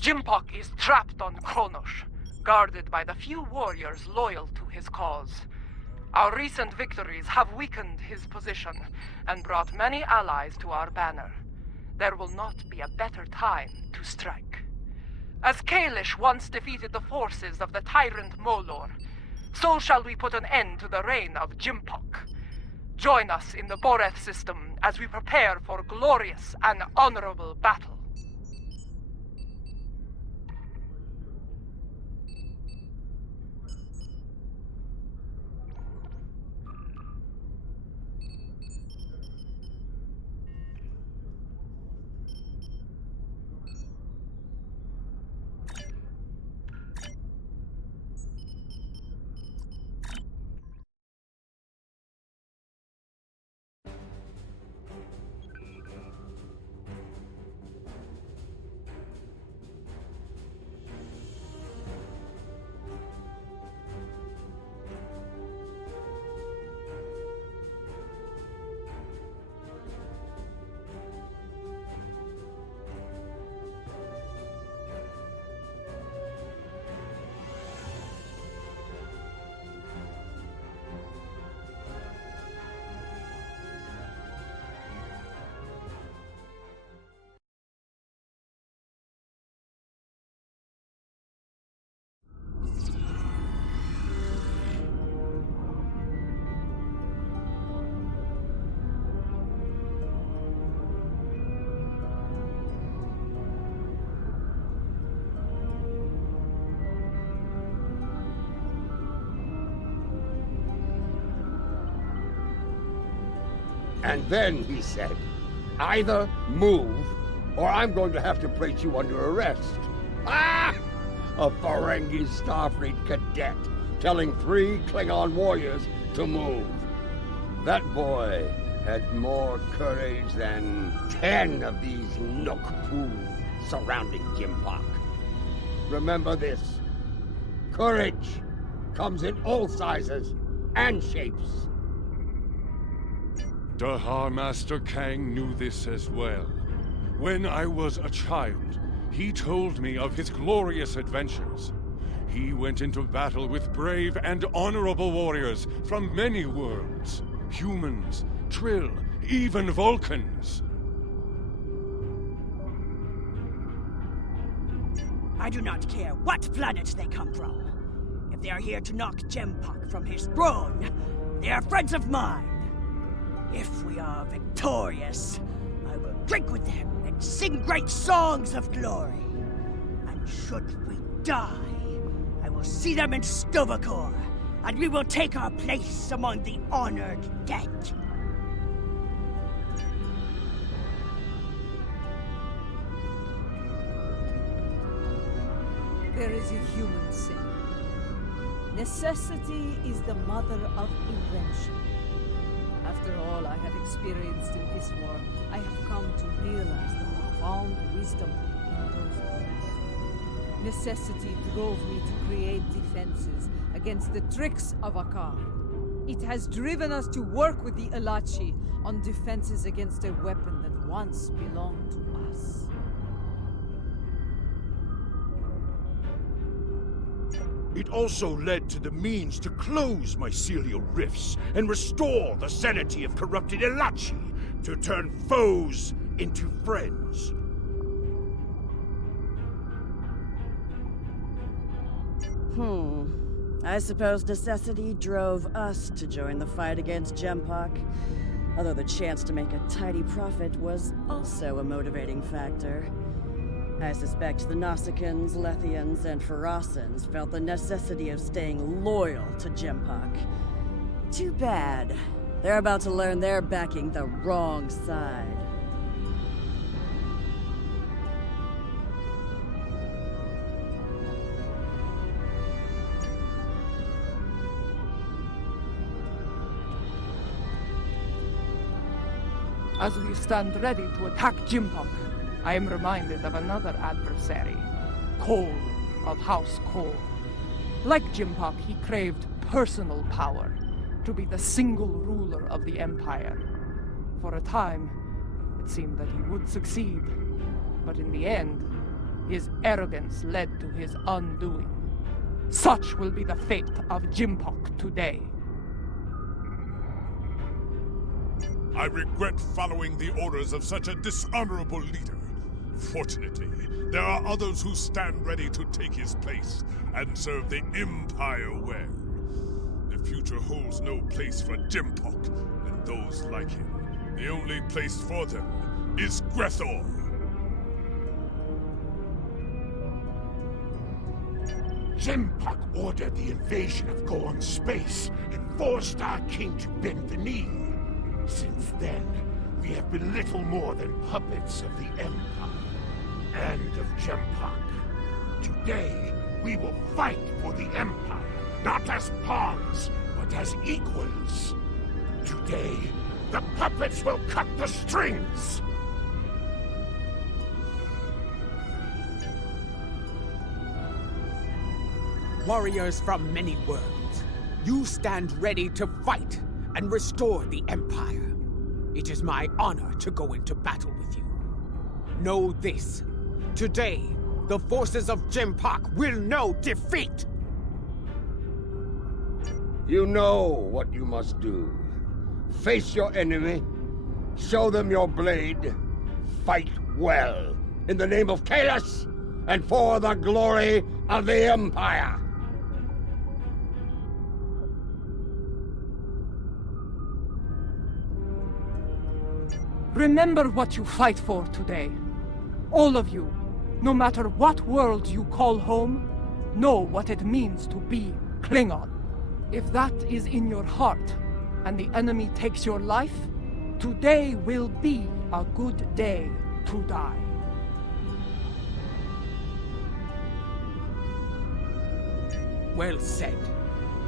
J'mpok is trapped on Kronos, guarded by the few warriors loyal to his cause. Our recent victories have weakened his position and brought many allies to our banner. There will not be a better time to strike. As Kalish once defeated the forces of the tyrant Molor, so shall we put an end to the reign of J'mpok. Join us in the Boreth system as we prepare for glorious and honorable battle. And then he said, either move, or I'm going to have to place you under arrest. Ah! A Ferengi Starfleet cadet telling 3 Klingon warriors to move. That boy had more courage than 10 of these Nokpu surrounding J'mpok. Remember this. Courage comes in all sizes and shapes. Dahar Master Kang knew this as well. When I was a child, he told me of his glorious adventures. He went into battle with brave and honorable warriors from many worlds. Humans, Trill, even Vulcans. I do not care what planet they come from. If they are here to knock J'mpok from his throne, they are friends of mine. If we are victorious, I will drink with them and sing great songs of glory. And should we die, I will see them in Sto-vo-kor, and we will take our place among the honored dead. There is a human saying. Necessity is the mother of invention. After all I have experienced in this war, I have come to realize the profound wisdom in those words. Necessity drove me to create defenses against the tricks of Akar. It has driven us to work with the Alachi on defenses against a weapon that once belonged to us. It also led to the means to close mycelial rifts and restore the sanity of corrupted Elachi, to turn foes into friends. I suppose necessity drove us to join the fight against J'mpok. Although the chance to make a tidy profit was also a motivating factor. I suspect the Nausicaans, Lethians, and Pharasans felt the necessity of staying loyal to J'mpok. Too bad. They're about to learn they're backing the wrong side. As we stand ready to attack J'mpok, I am reminded of another adversary, Cole of House Cole. Like J'mpok, he craved personal power, to be the single ruler of the Empire. For a time, it seemed that he would succeed, but in the end, His arrogance led to his undoing. Such will be the fate of J'mpok today. I regret following the orders of such a dishonorable leader. Fortunately, there are others who stand ready to take his place and serve the Empire well. The future holds no place for J'mpok and those like him. The only place for them is Grethor. J'mpok ordered the invasion of Gorn space and forced our king to bend the knee. Since then, we have been little more than puppets of the Empire and of J'mpok. Today, we will fight for the Empire, not as pawns, but as equals. Today, the puppets will cut the strings! Warriors from many worlds, you stand ready to fight and restore the Empire. It is my honor to go into battle with you. Know this. Today, the forces of J'mpok will know defeat! You know what you must do. Face your enemy, show them your blade, fight well, in the name of Kahless, and for the glory of the Empire! Remember what you fight for today. All of you, no matter what world you call home, know what it means to be Klingon. If that is in your heart, and the enemy takes your life, today will be a good day to die. Well said.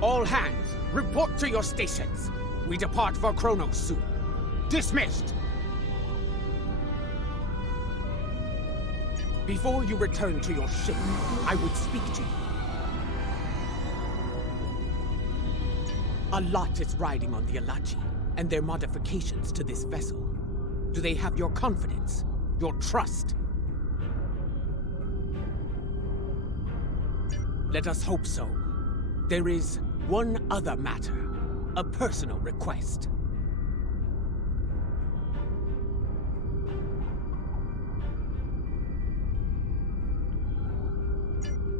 All hands, report to your stations. We depart for Kronos soon. Dismissed! Before you return to your ship, I would speak to you. A lot is riding on the Alachi, and their modifications to this vessel. Do they have your confidence, your trust? Let us hope so. There is one other matter, a personal request.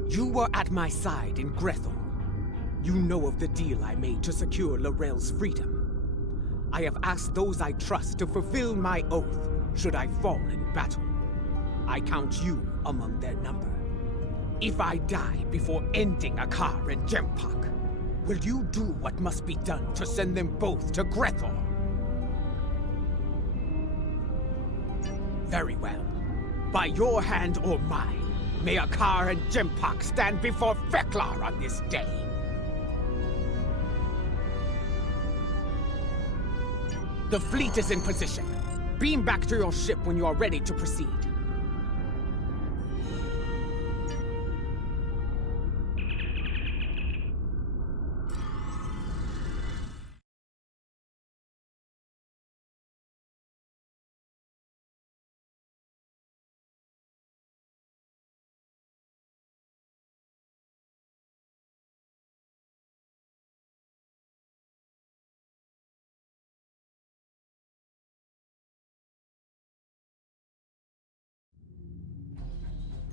You were at my side in Grethor. You know of the deal I made to secure L'Rell's freedom. I have asked those I trust to fulfill my oath should I fall in battle. I count you among their number. If I die before ending Akar and J'mpok, will you do what must be done to send them both to Grethor? Very well. By your hand or mine, may Akar and J'mpok stand before Feklar on this day. The fleet is in position. Beam back to your ship when you are ready to proceed.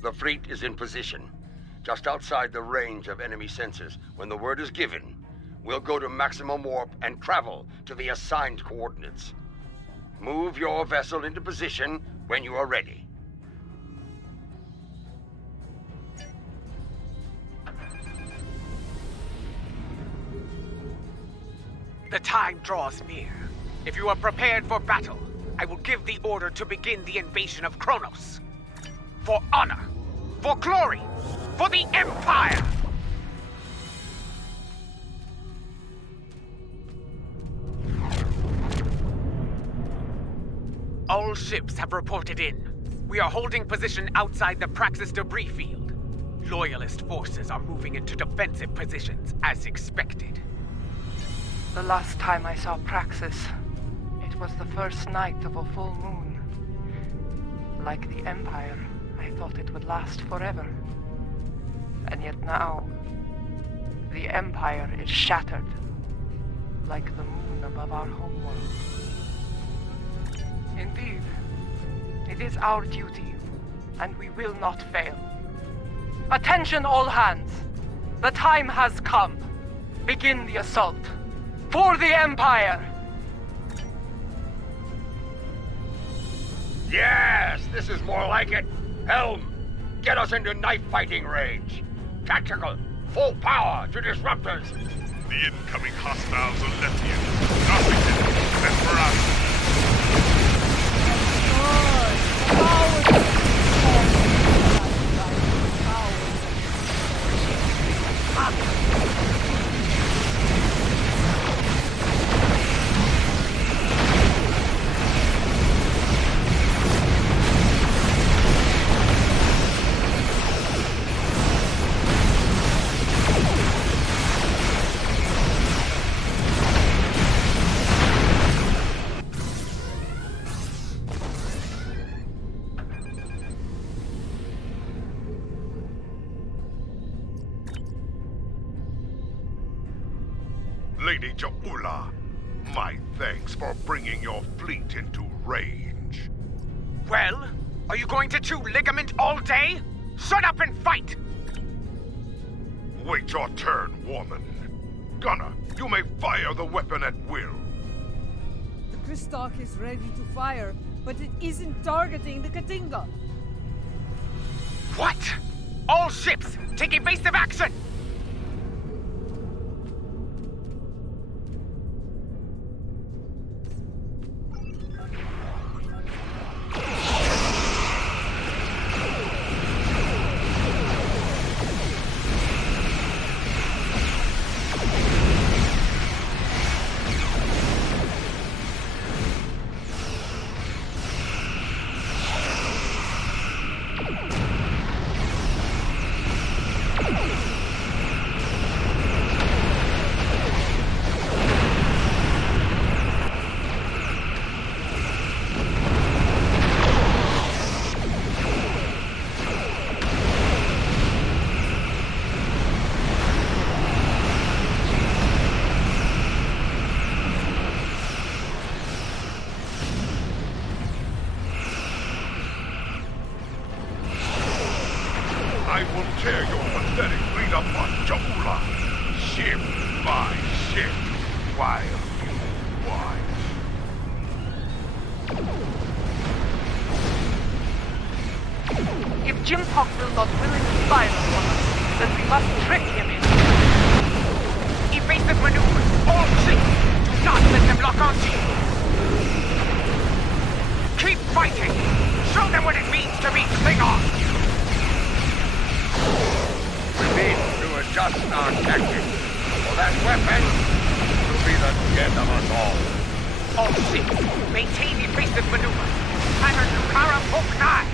The fleet is in position, just outside the range of enemy sensors. When the word is given, we'll go to maximum warp and travel to the assigned coordinates. Move your vessel into position when you are ready. The time draws near. If you are prepared for battle, I will give the order to begin the invasion of Kronos. For honor, for glory, for the Empire! All ships have reported in. We are holding position outside the Praxis debris field. Loyalist forces are moving into defensive positions as expected. The last time I saw Praxis, it was the first night of a full moon. Like the Empire, I thought it would last forever. And yet now, the Empire is shattered, like the moon above our homeworld. Indeed, it is our duty, and we will not fail. Attention all hands! The time has come. Begin the assault. For the Empire! Yes, this is more like it. Helm, get us into knife-fighting range. Tactical, full power to disruptors. The incoming hostiles are Lethian, Darlington, and Verano. Lady Ja'ula, my thanks for bringing your fleet into range. Well, are you going to chew ligament all day? Shut up and fight! Wait your turn, woman. Gunner, you may fire the weapon at will. The Christock is ready to fire, but it isn't targeting the Katinga. What? All ships, take evasive action! I will tear your pathetic fleet apart, Ja'ula. Ship by ship, while you watch. If J'mpok will not willingly fire upon us, then we must trick him into evasive maneuvers, all ships! Do not let them lock onto you! Keep fighting! Show them what it means to be Klingon! We need to adjust our tactics, for that weapon will be the death of us all. All ships, maintain evasive maneuvers. Pattern to Kara Ngai.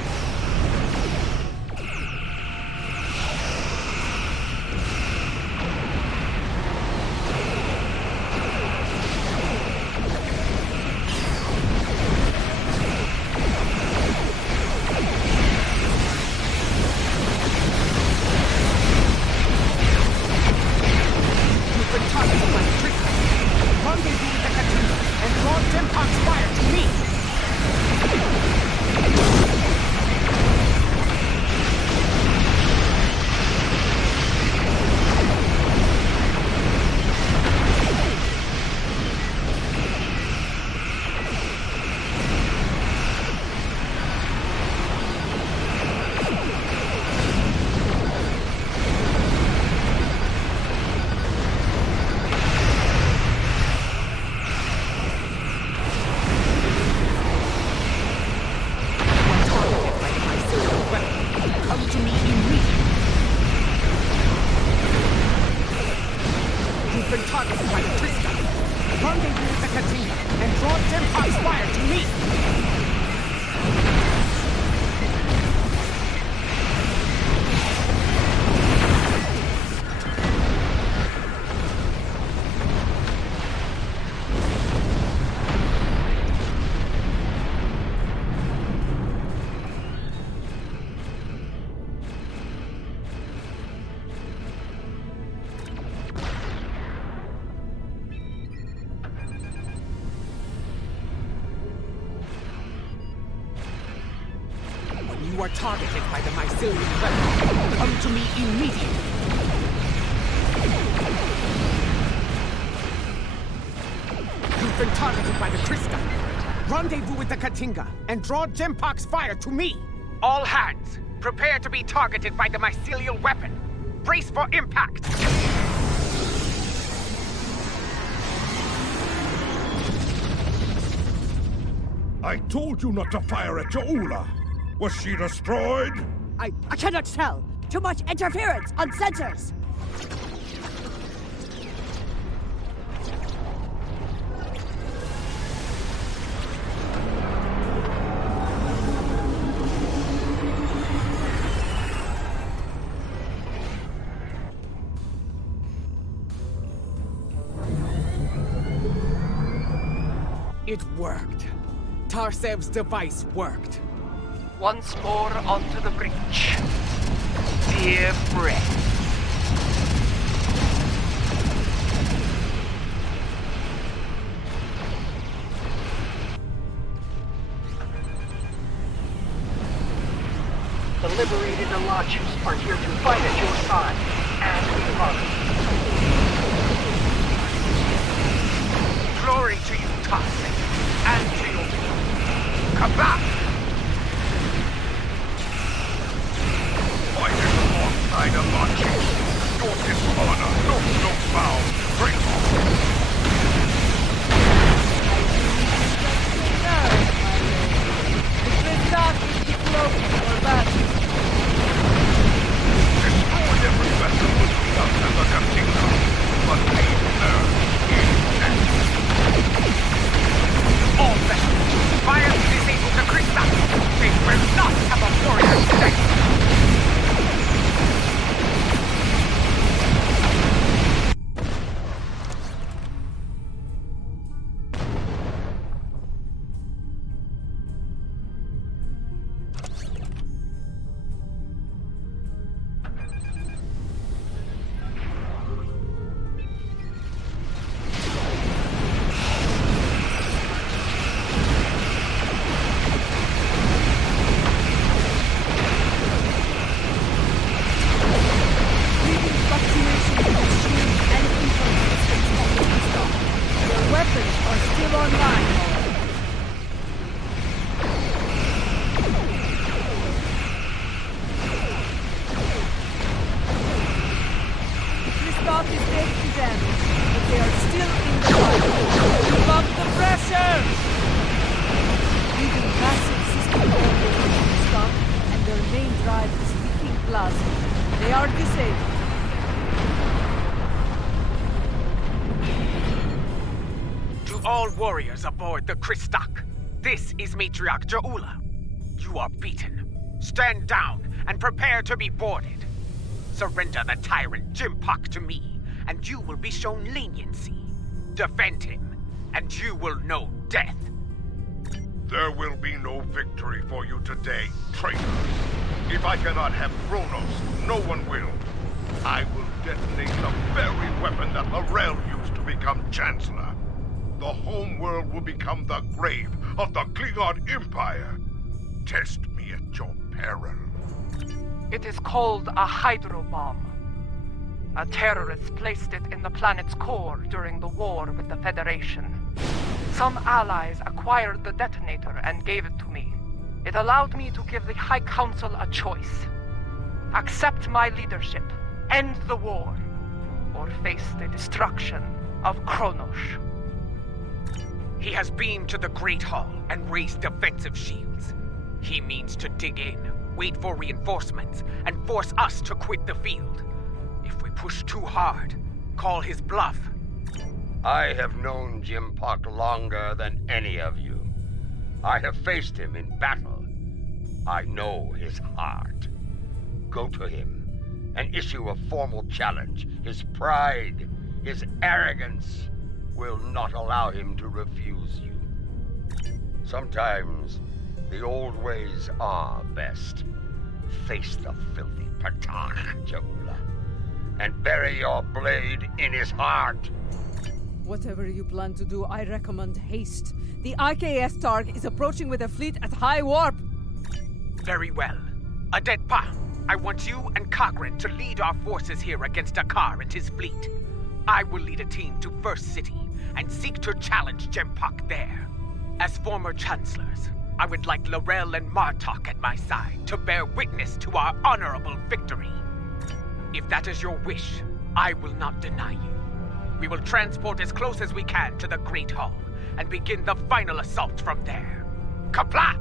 are targeted by the mycelium weapon. Come to me immediately. You've been targeted by the Krista. Rendezvous with the Katinga and draw J'mpok's fire to me. All hands, prepare to be targeted by the mycelial weapon. Brace for impact. I told you not to fire at J'ula. Was she destroyed? I cannot tell. Too much interference on sensors. It worked. Tarsev's device worked. Once more onto the breach. Dear friend. The liberated Alachus are here to fight at your side, and we love you. Glory to you, Tarsev, and to your people. Kabam! Fighting alongside Alachus. Your dishonor knows no bounds. Bring on! Destroyed every vessel between us and the Katinga, but leave her intact. All vessels, fire to disable the Krista. They will not have a warrior today. Warriors aboard the Christok. This is Matriarch J'ula. You are beaten. Stand down and prepare to be boarded. Surrender the tyrant J'mpok to me, and you will be shown leniency. Defend him, and you will know death. There will be no victory for you today, traitors. If I cannot have Kronos, no one will. I will detonate the very weapon that L'Rell used to become Chancellor. The homeworld will become the grave of the Klingon Empire. Test me at your peril. It is called a hydrobomb. A terrorist placed it in the planet's core during the war with the Federation. Some allies acquired the detonator and gave it to me. It allowed me to give the High Council a choice. Accept my leadership, end the war, or face the destruction of Kronos. He has beamed to the Great Hall and raised defensive shields. He means to dig in, wait for reinforcements, and force us to quit the field. If we push too hard, call his bluff. I have known J'mpok longer than any of you. I have faced him in battle. I know his heart. Go to him and issue a formal challenge. His pride, his arrogance will not allow him to refuse you. Sometimes the old ways are best. Face the filthy Patak, J'ula, and bury your blade in his heart. Whatever you plan to do, I recommend haste. The IKS Targ is approaching with a fleet at high warp. Very well. Adetpa, I want you and Cochrane to lead our forces here against Akar and his fleet. I will lead a team to First City and seek to challenge J'mpok there. As former chancellors, I would like L'Rell and Martok at my side to bear witness to our honorable victory. If that is your wish, I will not deny you. We will transport as close as we can to the Great Hall and begin the final assault from there. Kapla!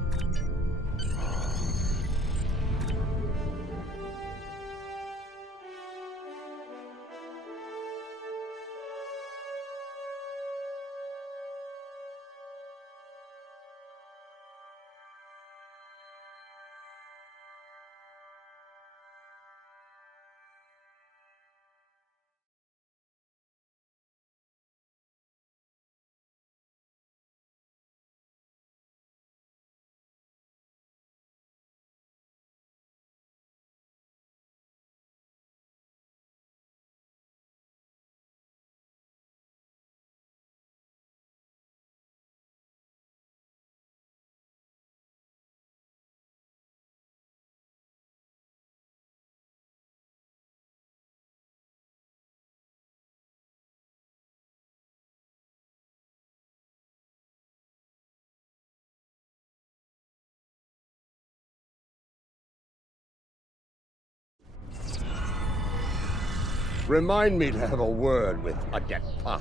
Remind me to have a word with Adetpa,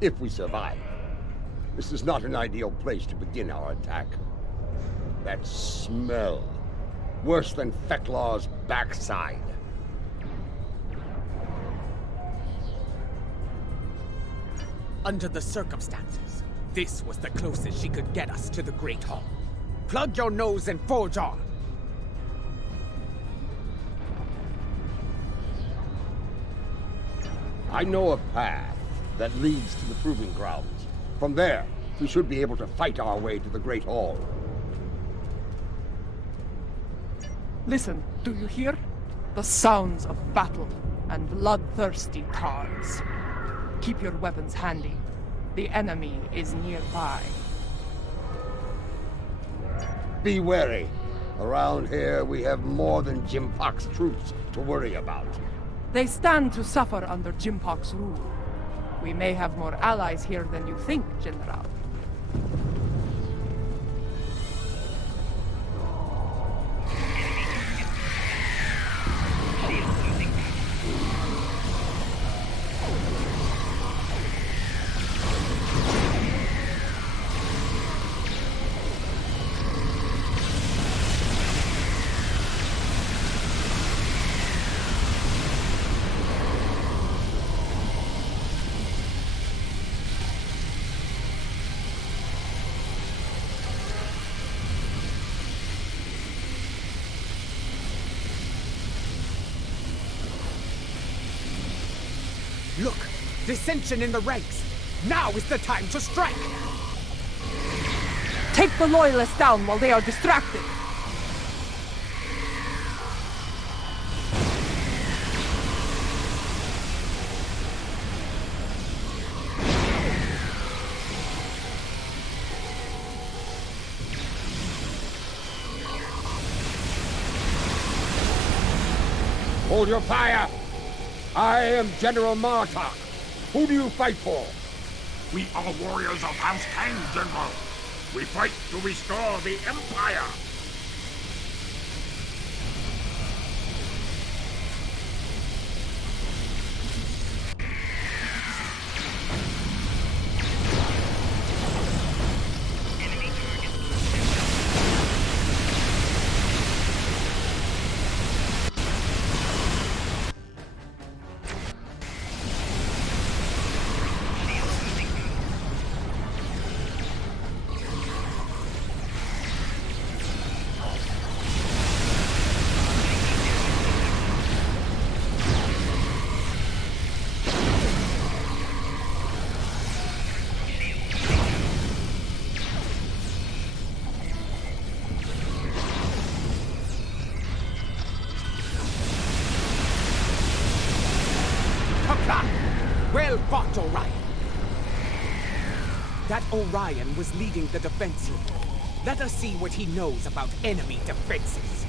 if we survive. This is not an ideal place to begin our attack. That smell. Worse than Feklaw's backside. Under the circumstances, this was the closest she could get us to the Great Hall. Plug your nose and forge on. I know a path that leads to the proving grounds. From there, we should be able to fight our way to the Great Hall. Listen, do you hear? The sounds of battle and bloodthirsty Tars. Keep your weapons handy. The enemy is nearby. Be wary. Around here, we have more than J'mpok's troops to worry about. They stand to suffer under J'mpok's rule. We may have more allies here than you think, General. Look! Dissension in the ranks! Now is the time to strike! Take the Loyalists down while they are distracted! Hold your fire! I am General Martok. Who do you fight for? We are warriors of House Kang, General. We fight to restore the Empire. Well fought, Orion. That Orion was leading the defense unit. Let us see what he knows about enemy defenses.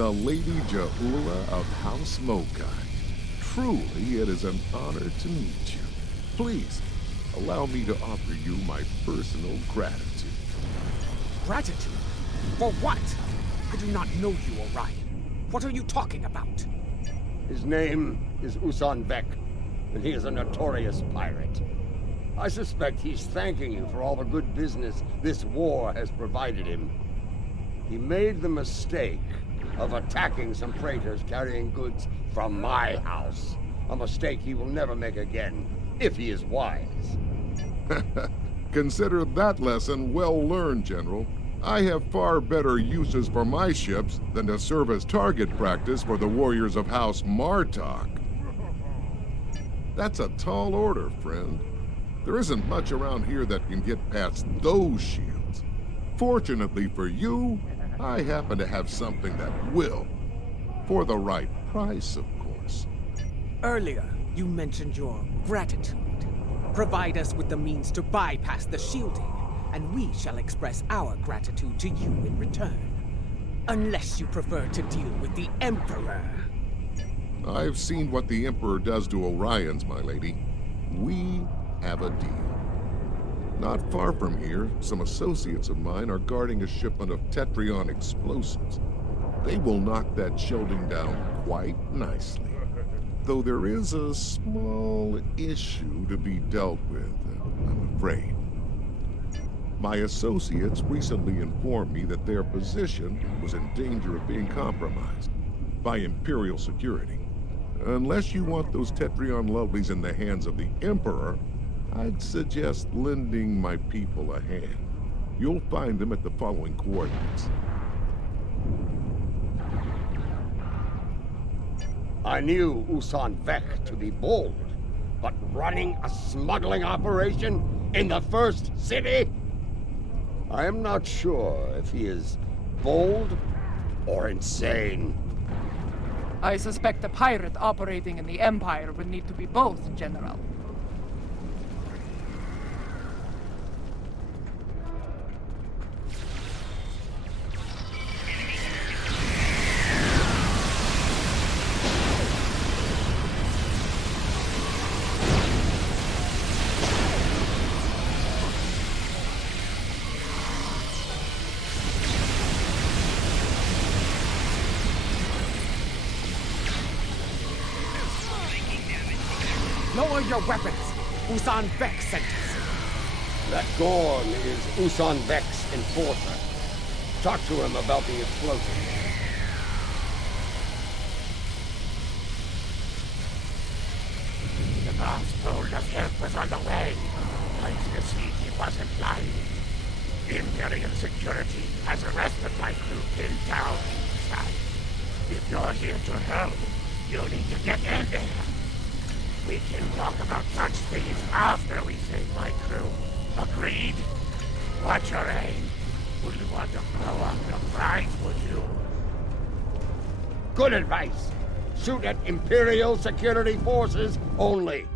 the Lady Ja'ula of House Mokai. Truly, it is an honor to meet you. Please, allow me to offer you my personal gratitude. Gratitude? For what? I do not know you, Orion. What are you talking about? His name is Usan Vek, and he is a notorious pirate. I suspect he's thanking you for all the good business this war has provided him. He made the mistake of attacking some freighters carrying goods from my house. A mistake he will never make again, if he is wise. Consider that lesson well learned, General. I have far better uses for my ships than to serve as target practice for the warriors of House Martok. That's a tall order, friend. There isn't much around here that can get past those shields. Fortunately for you, I happen to have something that will. For the right price, of course. Earlier, you mentioned your gratitude. Provide us with the means to bypass the shielding, and we shall express our gratitude to you in return. Unless you prefer to deal with the Emperor. I've seen what the Emperor does to Orions, my lady. We have a deal. Not far from here, some associates of mine are guarding a shipment of Tetrion explosives. They will knock that shielding down quite nicely. Though there is a small issue to be dealt with, I'm afraid. My associates recently informed me that their position was in danger of being compromised by Imperial security. Unless you want those Tetrion lovelies in the hands of the Emperor, I'd suggest lending my people a hand. You'll find them at the following coordinates. I knew Usan Vek to be bold, but running a smuggling operation in the first city? I am not sure if he is bold or insane. I suspect a pirate operating in the Empire would need to be both, General. Lower your weapons! Usan Vek sent us. That Gorn is Usan Vek's enforcer. Talk to him about the explosives. The boss told us help was on the way. I can see he wasn't lying. Imperial security has arrested my crew pinned down inside. If you're here to help, you'll need to get in there. We can talk about such things after we save my crew. Agreed? What's your aim? Would you want to blow up the prize, would you? Good advice. Shoot at Imperial security forces only.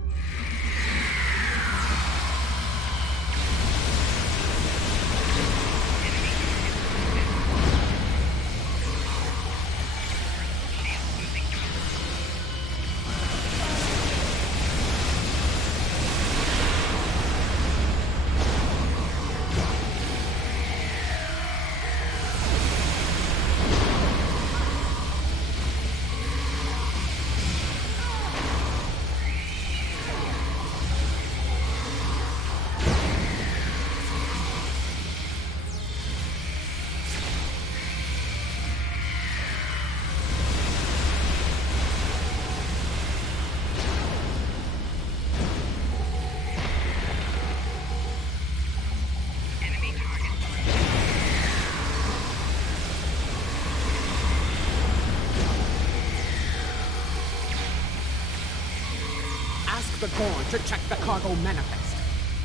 The Gorn to check the cargo manifest.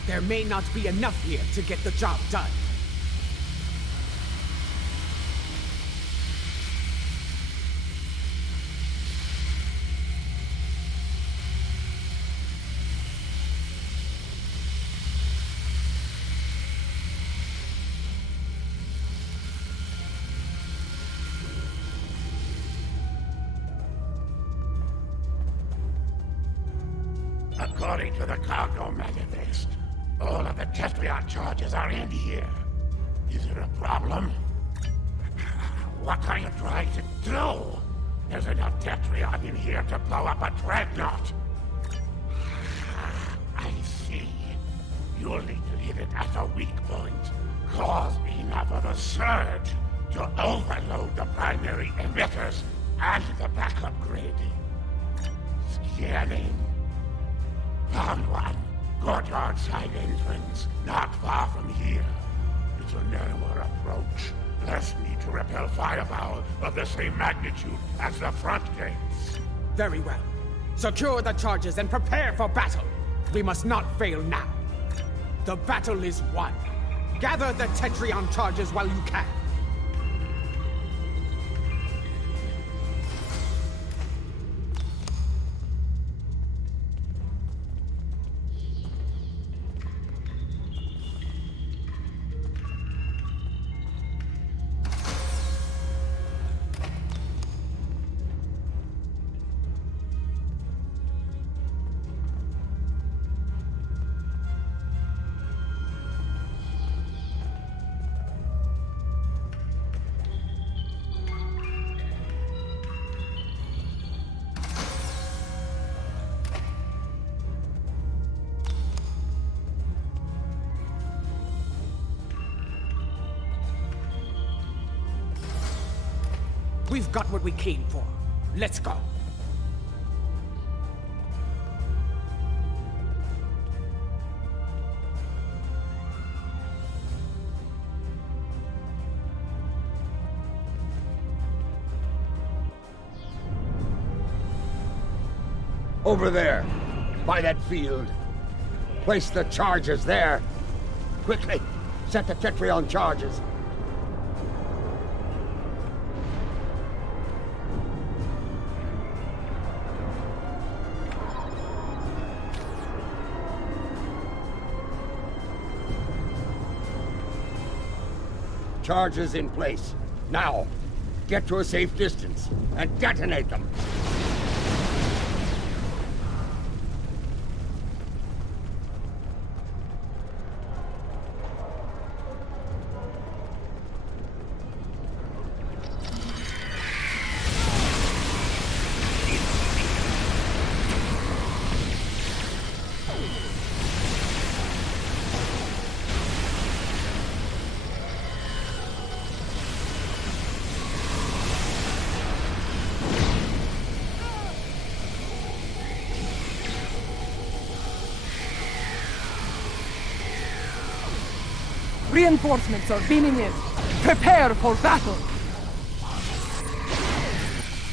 There may not be enough here to get the job done. According to the cargo manifest, all of the Tetrion charges are in here. Is it a problem? What are you trying to do? There's enough Tetrion in here to blow up a dreadnought. I see. You'll need to hit it at a weak point. Cause enough of a surge to overload the primary emitters and the backup grid. Scanning. Found one. Courtyard side entrance, not far from here. It's a narrower approach. Less need to repel firepower of the same magnitude as the front gates. Very well. Secure the charges and prepare for battle. We must not fail now. The battle is won. Gather the Tetrion charges while you can. We've got what we came for. Let's go. Over there, by that field. Place the charges there. Quickly, set the Tetrion charges. Charges in place. Now, get to a safe distance and detonate them. Reinforcements are beaming in. Prepare for battle!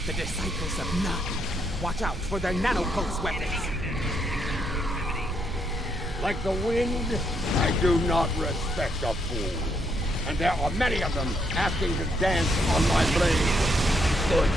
The disciples of Ngai. Watch out for their nanopulse weapons. Like the wind, I do not respect a fool. And there are many of them asking to dance on my blade. Good.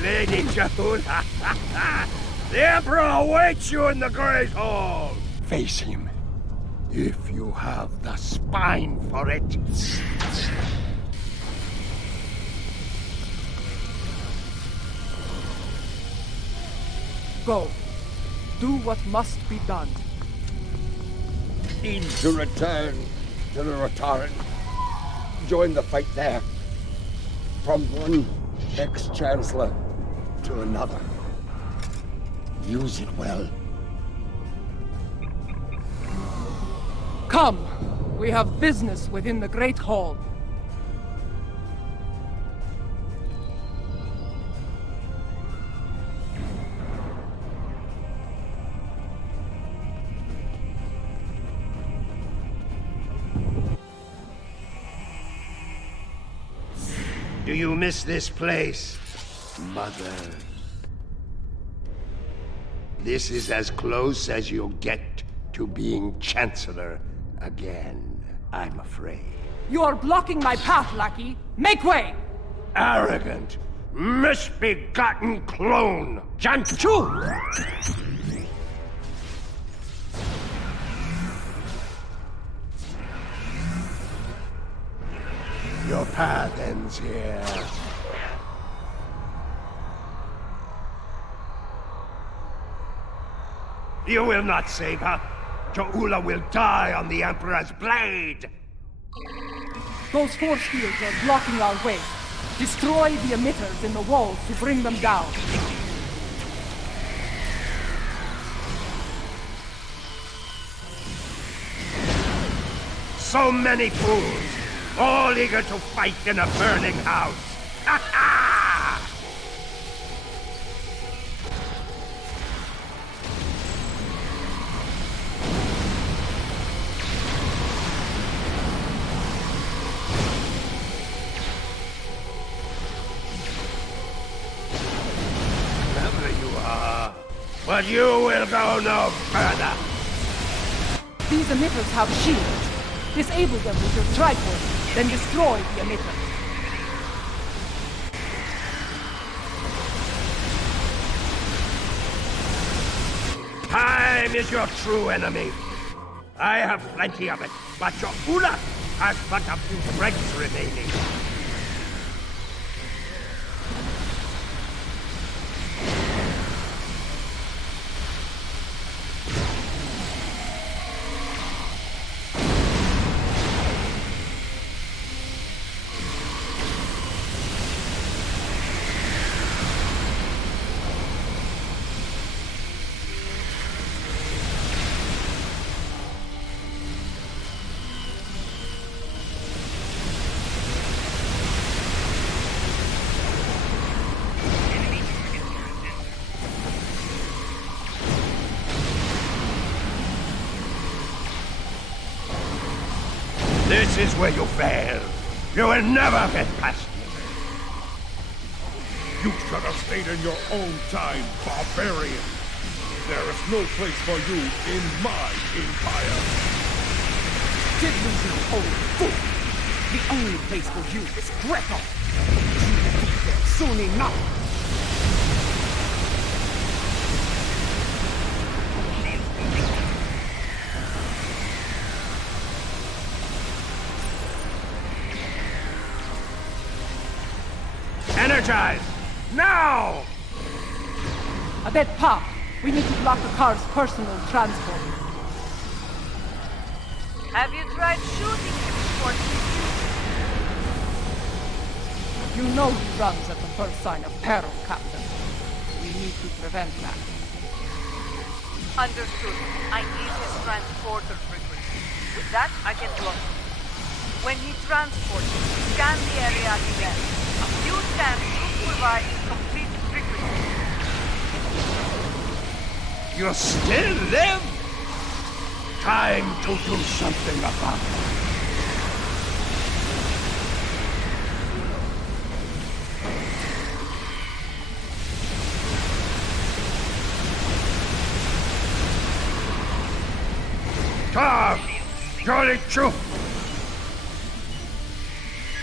Lady June, the Emperor awaits you in the Great Hall! Face him, if you have the spine for it. Go. Do what must be done. Need to return to the Rotaran. Join the fight there. From one ex-Chancellor to another. Use it well. Come! We have business within the Great Hall. Do you miss this place, Mother? This is as close as you'll get to being Chancellor again, I'm afraid. You are blocking my path, lackey! Make way! Arrogant, misbegotten clone! J'mpok! Your path ends here. You will not save her. Jo'ula will die on the Emperor's blade! Those force fields are blocking our way. Destroy the emitters in the walls to bring them down. So many fools, all eager to fight in a burning house. Ha ha! But you will go no further! These emitters have shields. Disable them with your tricorder, then destroy the emitters. Time is your true enemy. I have plenty of it, but Jo'ula has but a few dregs remaining. This is where you fail. You will never get past me. You should have stayed in your own time, barbarian. There is no place for you in my empire. Diddly you old fool! The only place for you is Greco. You will be there soon enough. Energize! Now! A dead path. We need to block the car's personal transport. Have you tried shooting him before? You know he runs at the first sign of peril, Captain. We need to prevent that. Understood. I need his transporter frequency. With that, I can block him. When he transports, scan the area again. A few scans should provide complete frequency. You still live? Time to do something about it. Tom! Jolly Troop!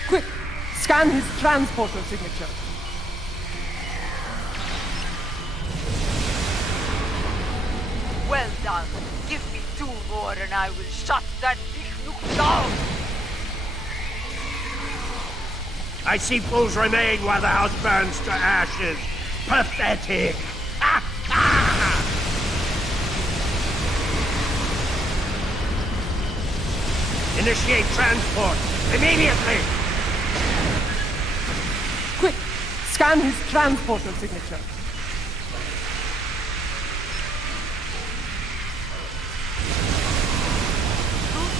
Quick! Scan his transporter signature. Well done. Give me 2 more and I will shut that big nuke down. I see fools remain while the house burns to ashes. Pathetic! Initiate transport! Immediately! Quick! Scan his transporter signature.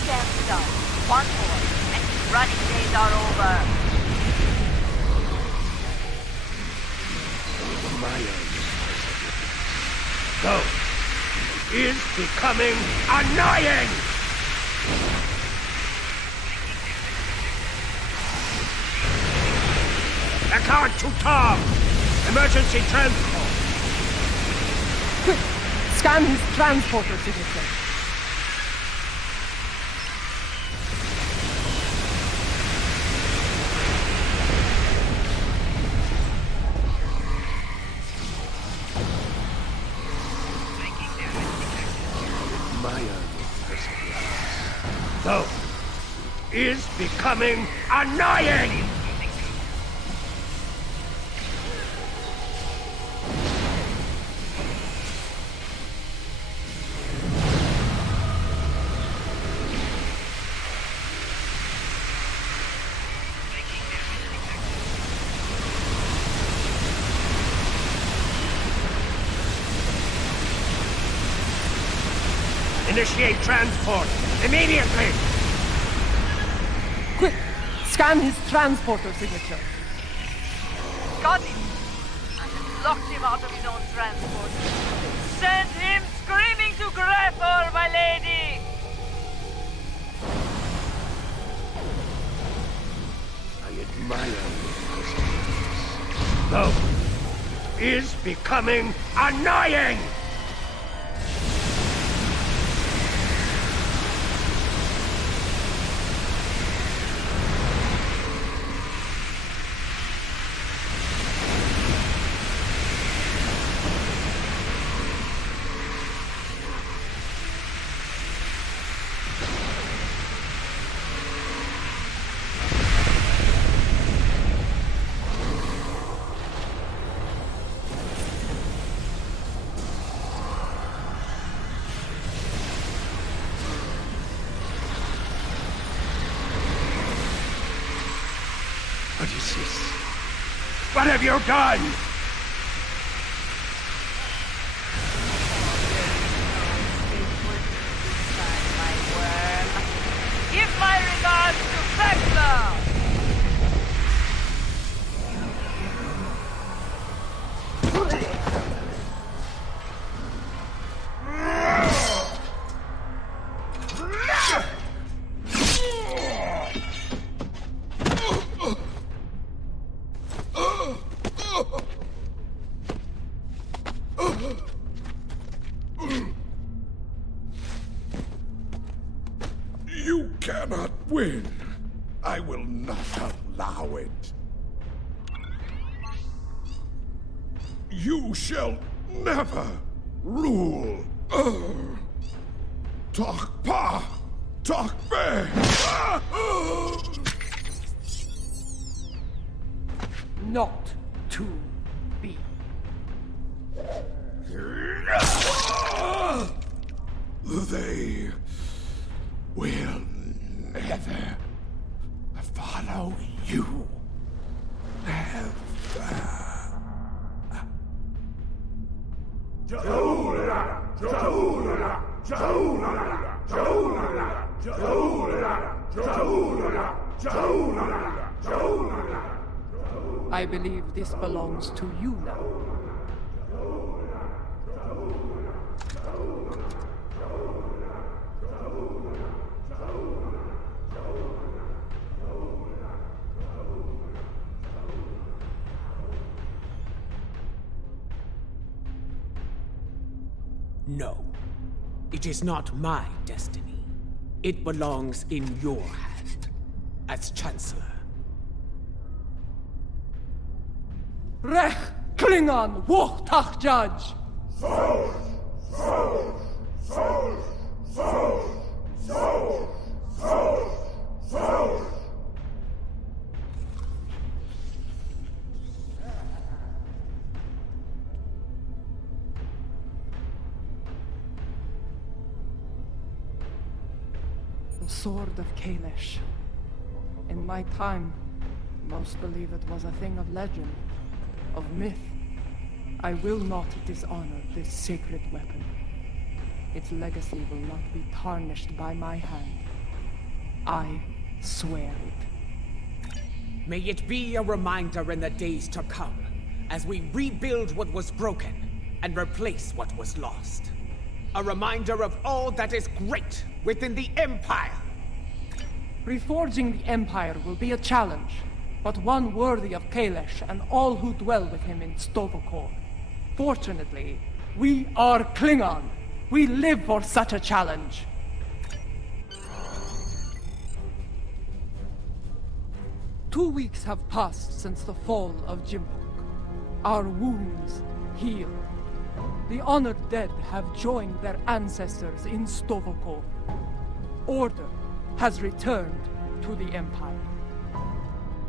Scans done. 1 more, and running days are over. Go. Is becoming annoying! Picard to Tom! Emergency transport! Quick! Scan his transporter signature. Though, is becoming annoying! Initiate transport! Immediately! Quick! Scan his transporter signature. Got him! And locked him out of his own transport. Send him screaming to Grethor, my lady! I admire you. Though, is becoming annoying! What is this? What have you done? Give my regards to Vecna! You cannot win. I will not allow it. You shall never rule. Talk pa, talk be. Not to be. They will never follow you. Never. I believe this belongs to you now. No. It is not my destiny. It belongs in your hand, as Chancellor. Rech Klingon Wuchtach Judge! The Sword of Kalish. In my time, most believe it was a thing of legend, of myth. I will not dishonor this sacred weapon. Its legacy will not be tarnished by my hand. I swear it. May it be a reminder in the days to come, as we rebuild what was broken and replace what was lost. A reminder of all that is great within the Empire. Reforging the Empire will be a challenge, but one worthy of Kailash and all who dwell with him in Stovokor. Fortunately, we are Klingon. We live for such a challenge. Two weeks have passed since the fall of J'mpok. Our wounds heal. The honored dead have joined their ancestors in Stovokor. Order has returned to the Empire.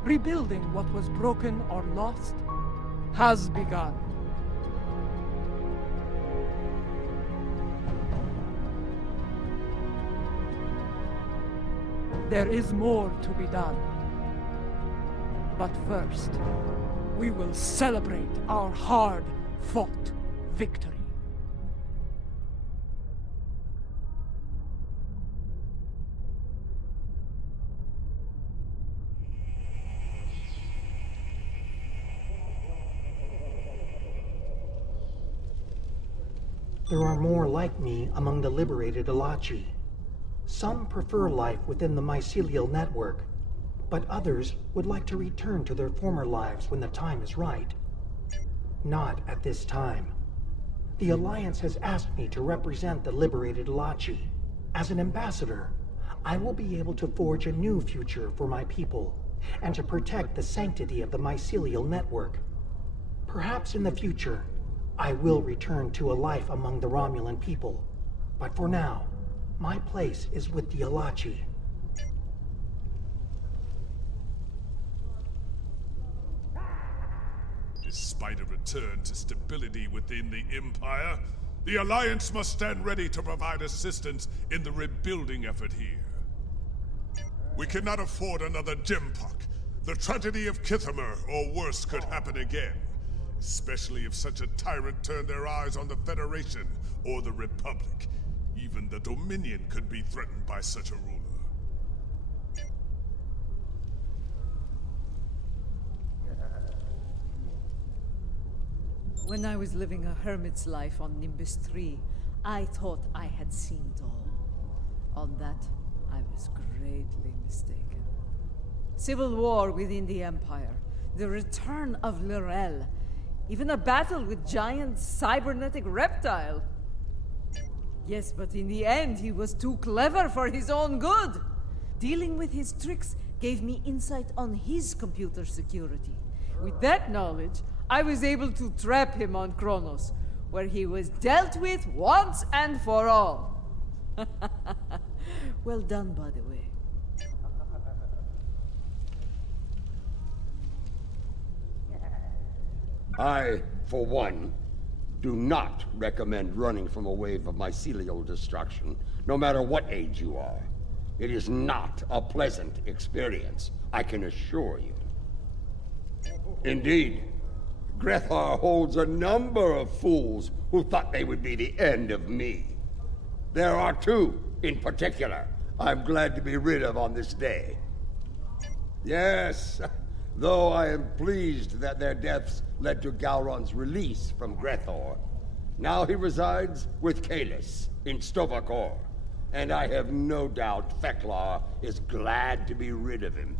Rebuilding what was broken or lost has begun. There is more to be done. But first, we will celebrate our hard-fought victory. There are more like me among the liberated Alachi. Some prefer life within the mycelial network, but others would like to return to their former lives when the time is right. Not at this time. The Alliance has asked me to represent the liberated Alachi. As an ambassador, I will be able to forge a new future for my people, and to protect the sanctity of the mycelial network. Perhaps in the future, I will return to a life among the Romulan people, but for now, my place is with the Alachi. Despite a return to stability within the Empire, the Alliance must stand ready to provide assistance in the rebuilding effort here. We cannot afford another J'mpok. The tragedy of Kithamer or worse could happen again. Especially if such a tyrant turned their eyes on the Federation or the Republic. Even the Dominion could be threatened by such a ruler. When I was living a hermit's life on Nimbus 3, I thought I had seen it all. On that, I was greatly mistaken. Civil war within the Empire, the return of L'Rell, even a battle with giant cybernetic reptile. Yes, but in the end, he was too clever for his own good. Dealing with his tricks gave me insight on his computer security. With that knowledge, I was able to trap him on Kronos, where he was dealt with once and for all. Well done, by the way. I, for one, do not recommend running from a wave of mycelial destruction, no matter what age you are. It is not a pleasant experience, I can assure you. Indeed, Grethar holds a number of fools who thought they would be the end of me. There are two, in particular, I'm glad to be rid of on this day. Yes, though I am pleased that their deaths led to Gowron's release from Grethor. Now he resides with Kalis in Stovokor, and I have no doubt Feklar is glad to be rid of him.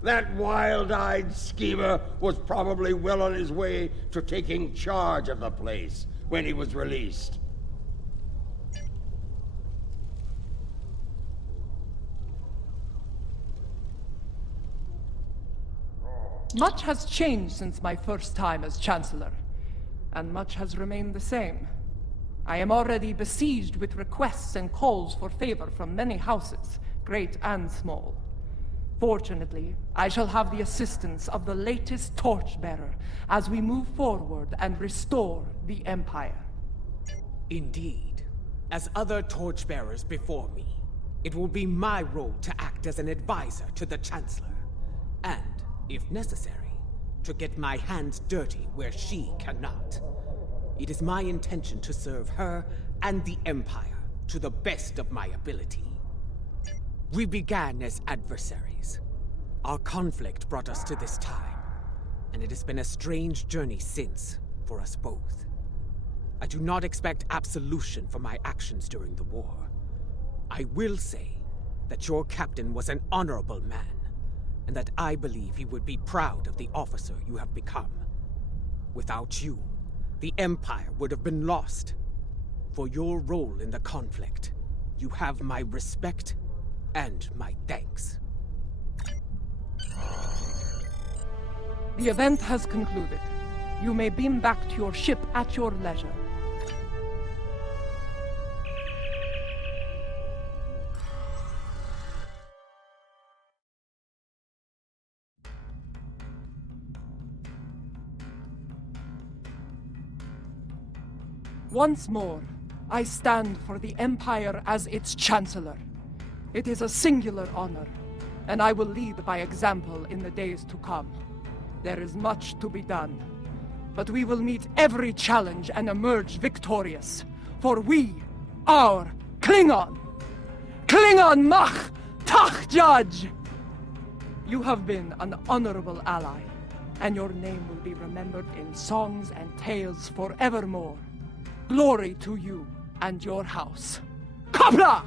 That wild-eyed schemer was probably well on his way to taking charge of the place when he was released. Much has changed since my first time as Chancellor, and much has remained the same. I am already besieged with requests and calls for favor from many houses, great and small. Fortunately, I shall have the assistance of the latest torchbearer as we move forward and restore the Empire. Indeed. As other torchbearers before me, it will be my role to act as an advisor to the Chancellor. And, if necessary, to get my hands dirty where she cannot. It is my intention to serve her and the Empire to the best of my ability. We began as adversaries. Our conflict brought us to this time, and it has been a strange journey since, for us both. I do not expect absolution for my actions during the war. I will say that your captain was an honorable man, and that I believe he would be proud of the officer you have become. Without you, the Empire would have been lost. For your role in the conflict, you have my respect and my thanks. The event has concluded. You may beam back to your ship at your leisure. Once more, I stand for the Empire as its Chancellor. It is a singular honor, and I will lead by example in the days to come. There is much to be done, but we will meet every challenge and emerge victorious, for we are Klingon! Klingon Mach Tach Judge! You have been an honorable ally, and your name will be remembered in songs and tales forevermore. Glory to you and your house. Kapla!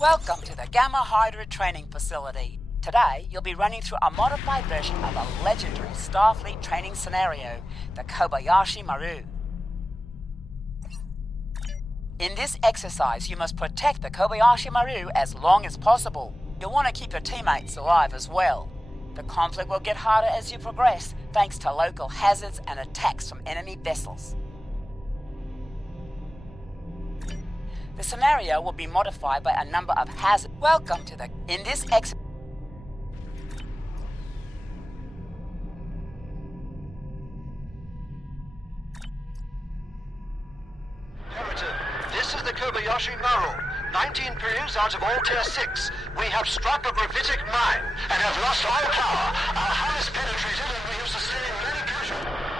Welcome to the Gamma Hydra training facility. Today, you'll be running through a modified version of a legendary Starfleet training scenario, the Kobayashi Maru. In this exercise, you must protect the Kobayashi Maru as long as possible. You'll want to keep your teammates alive as well. The conflict will get harder as you progress, thanks to local hazards and attacks from enemy vessels. The scenario will be modified by a number of hazards. Welcome to the... In this Imperative. This is the Kobayashi Maru. 19 periods out of all Tier 6. We have struck a gravitic mine and have lost all power. Our hull is penetrated and we have sustained many casualties.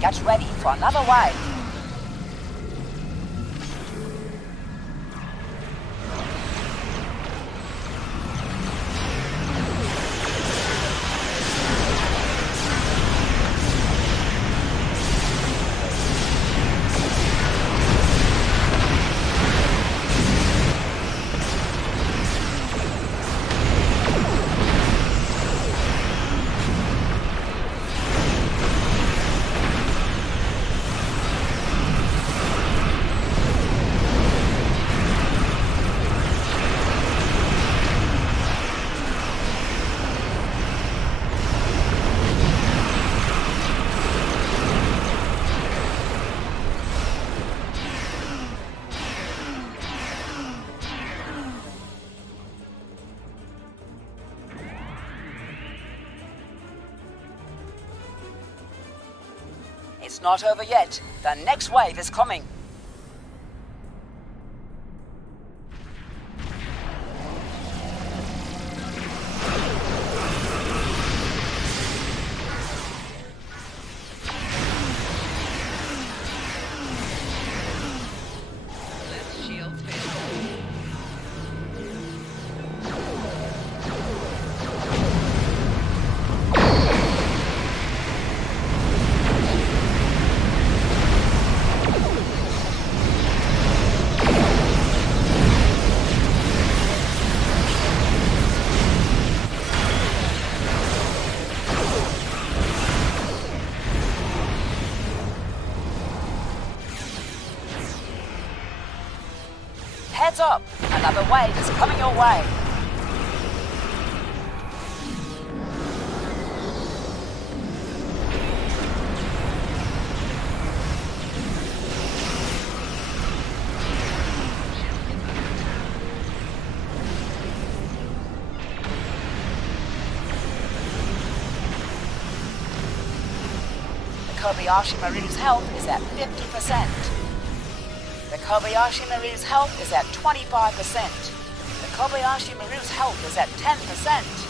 Get ready for another wave. It's not over yet. The next wave is coming. Heads up! Another wave is coming your way. The Kobayashi Maru's health is at 50%. The Kobayashi Maru's health is at 25%. The Kobayashi Maru's health is at 10%.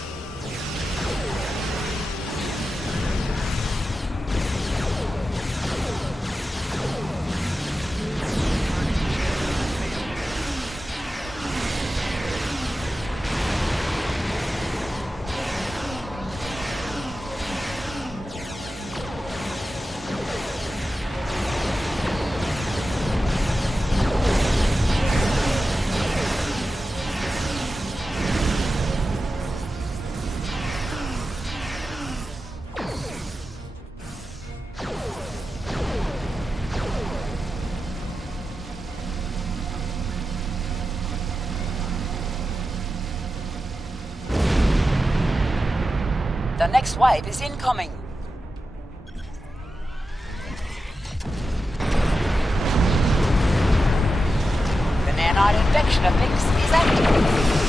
The next wave is incoming. The Nanite infection effects is active.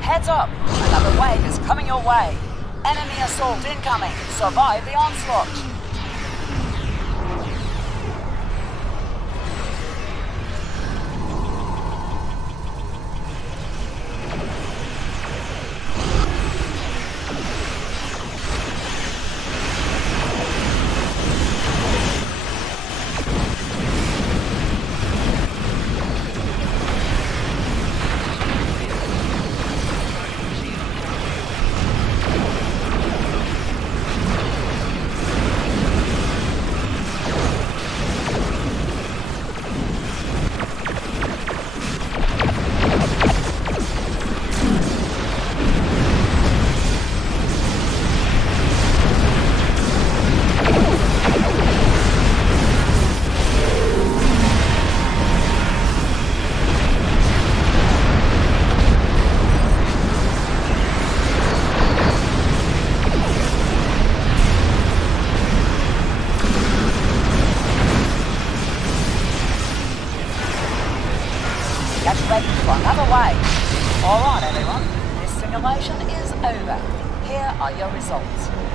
Heads up! Another wave is coming your way. Enemy assault incoming. Survive the onslaught. Get ready for another wave. All right, everyone. This simulation is over. Here are your results.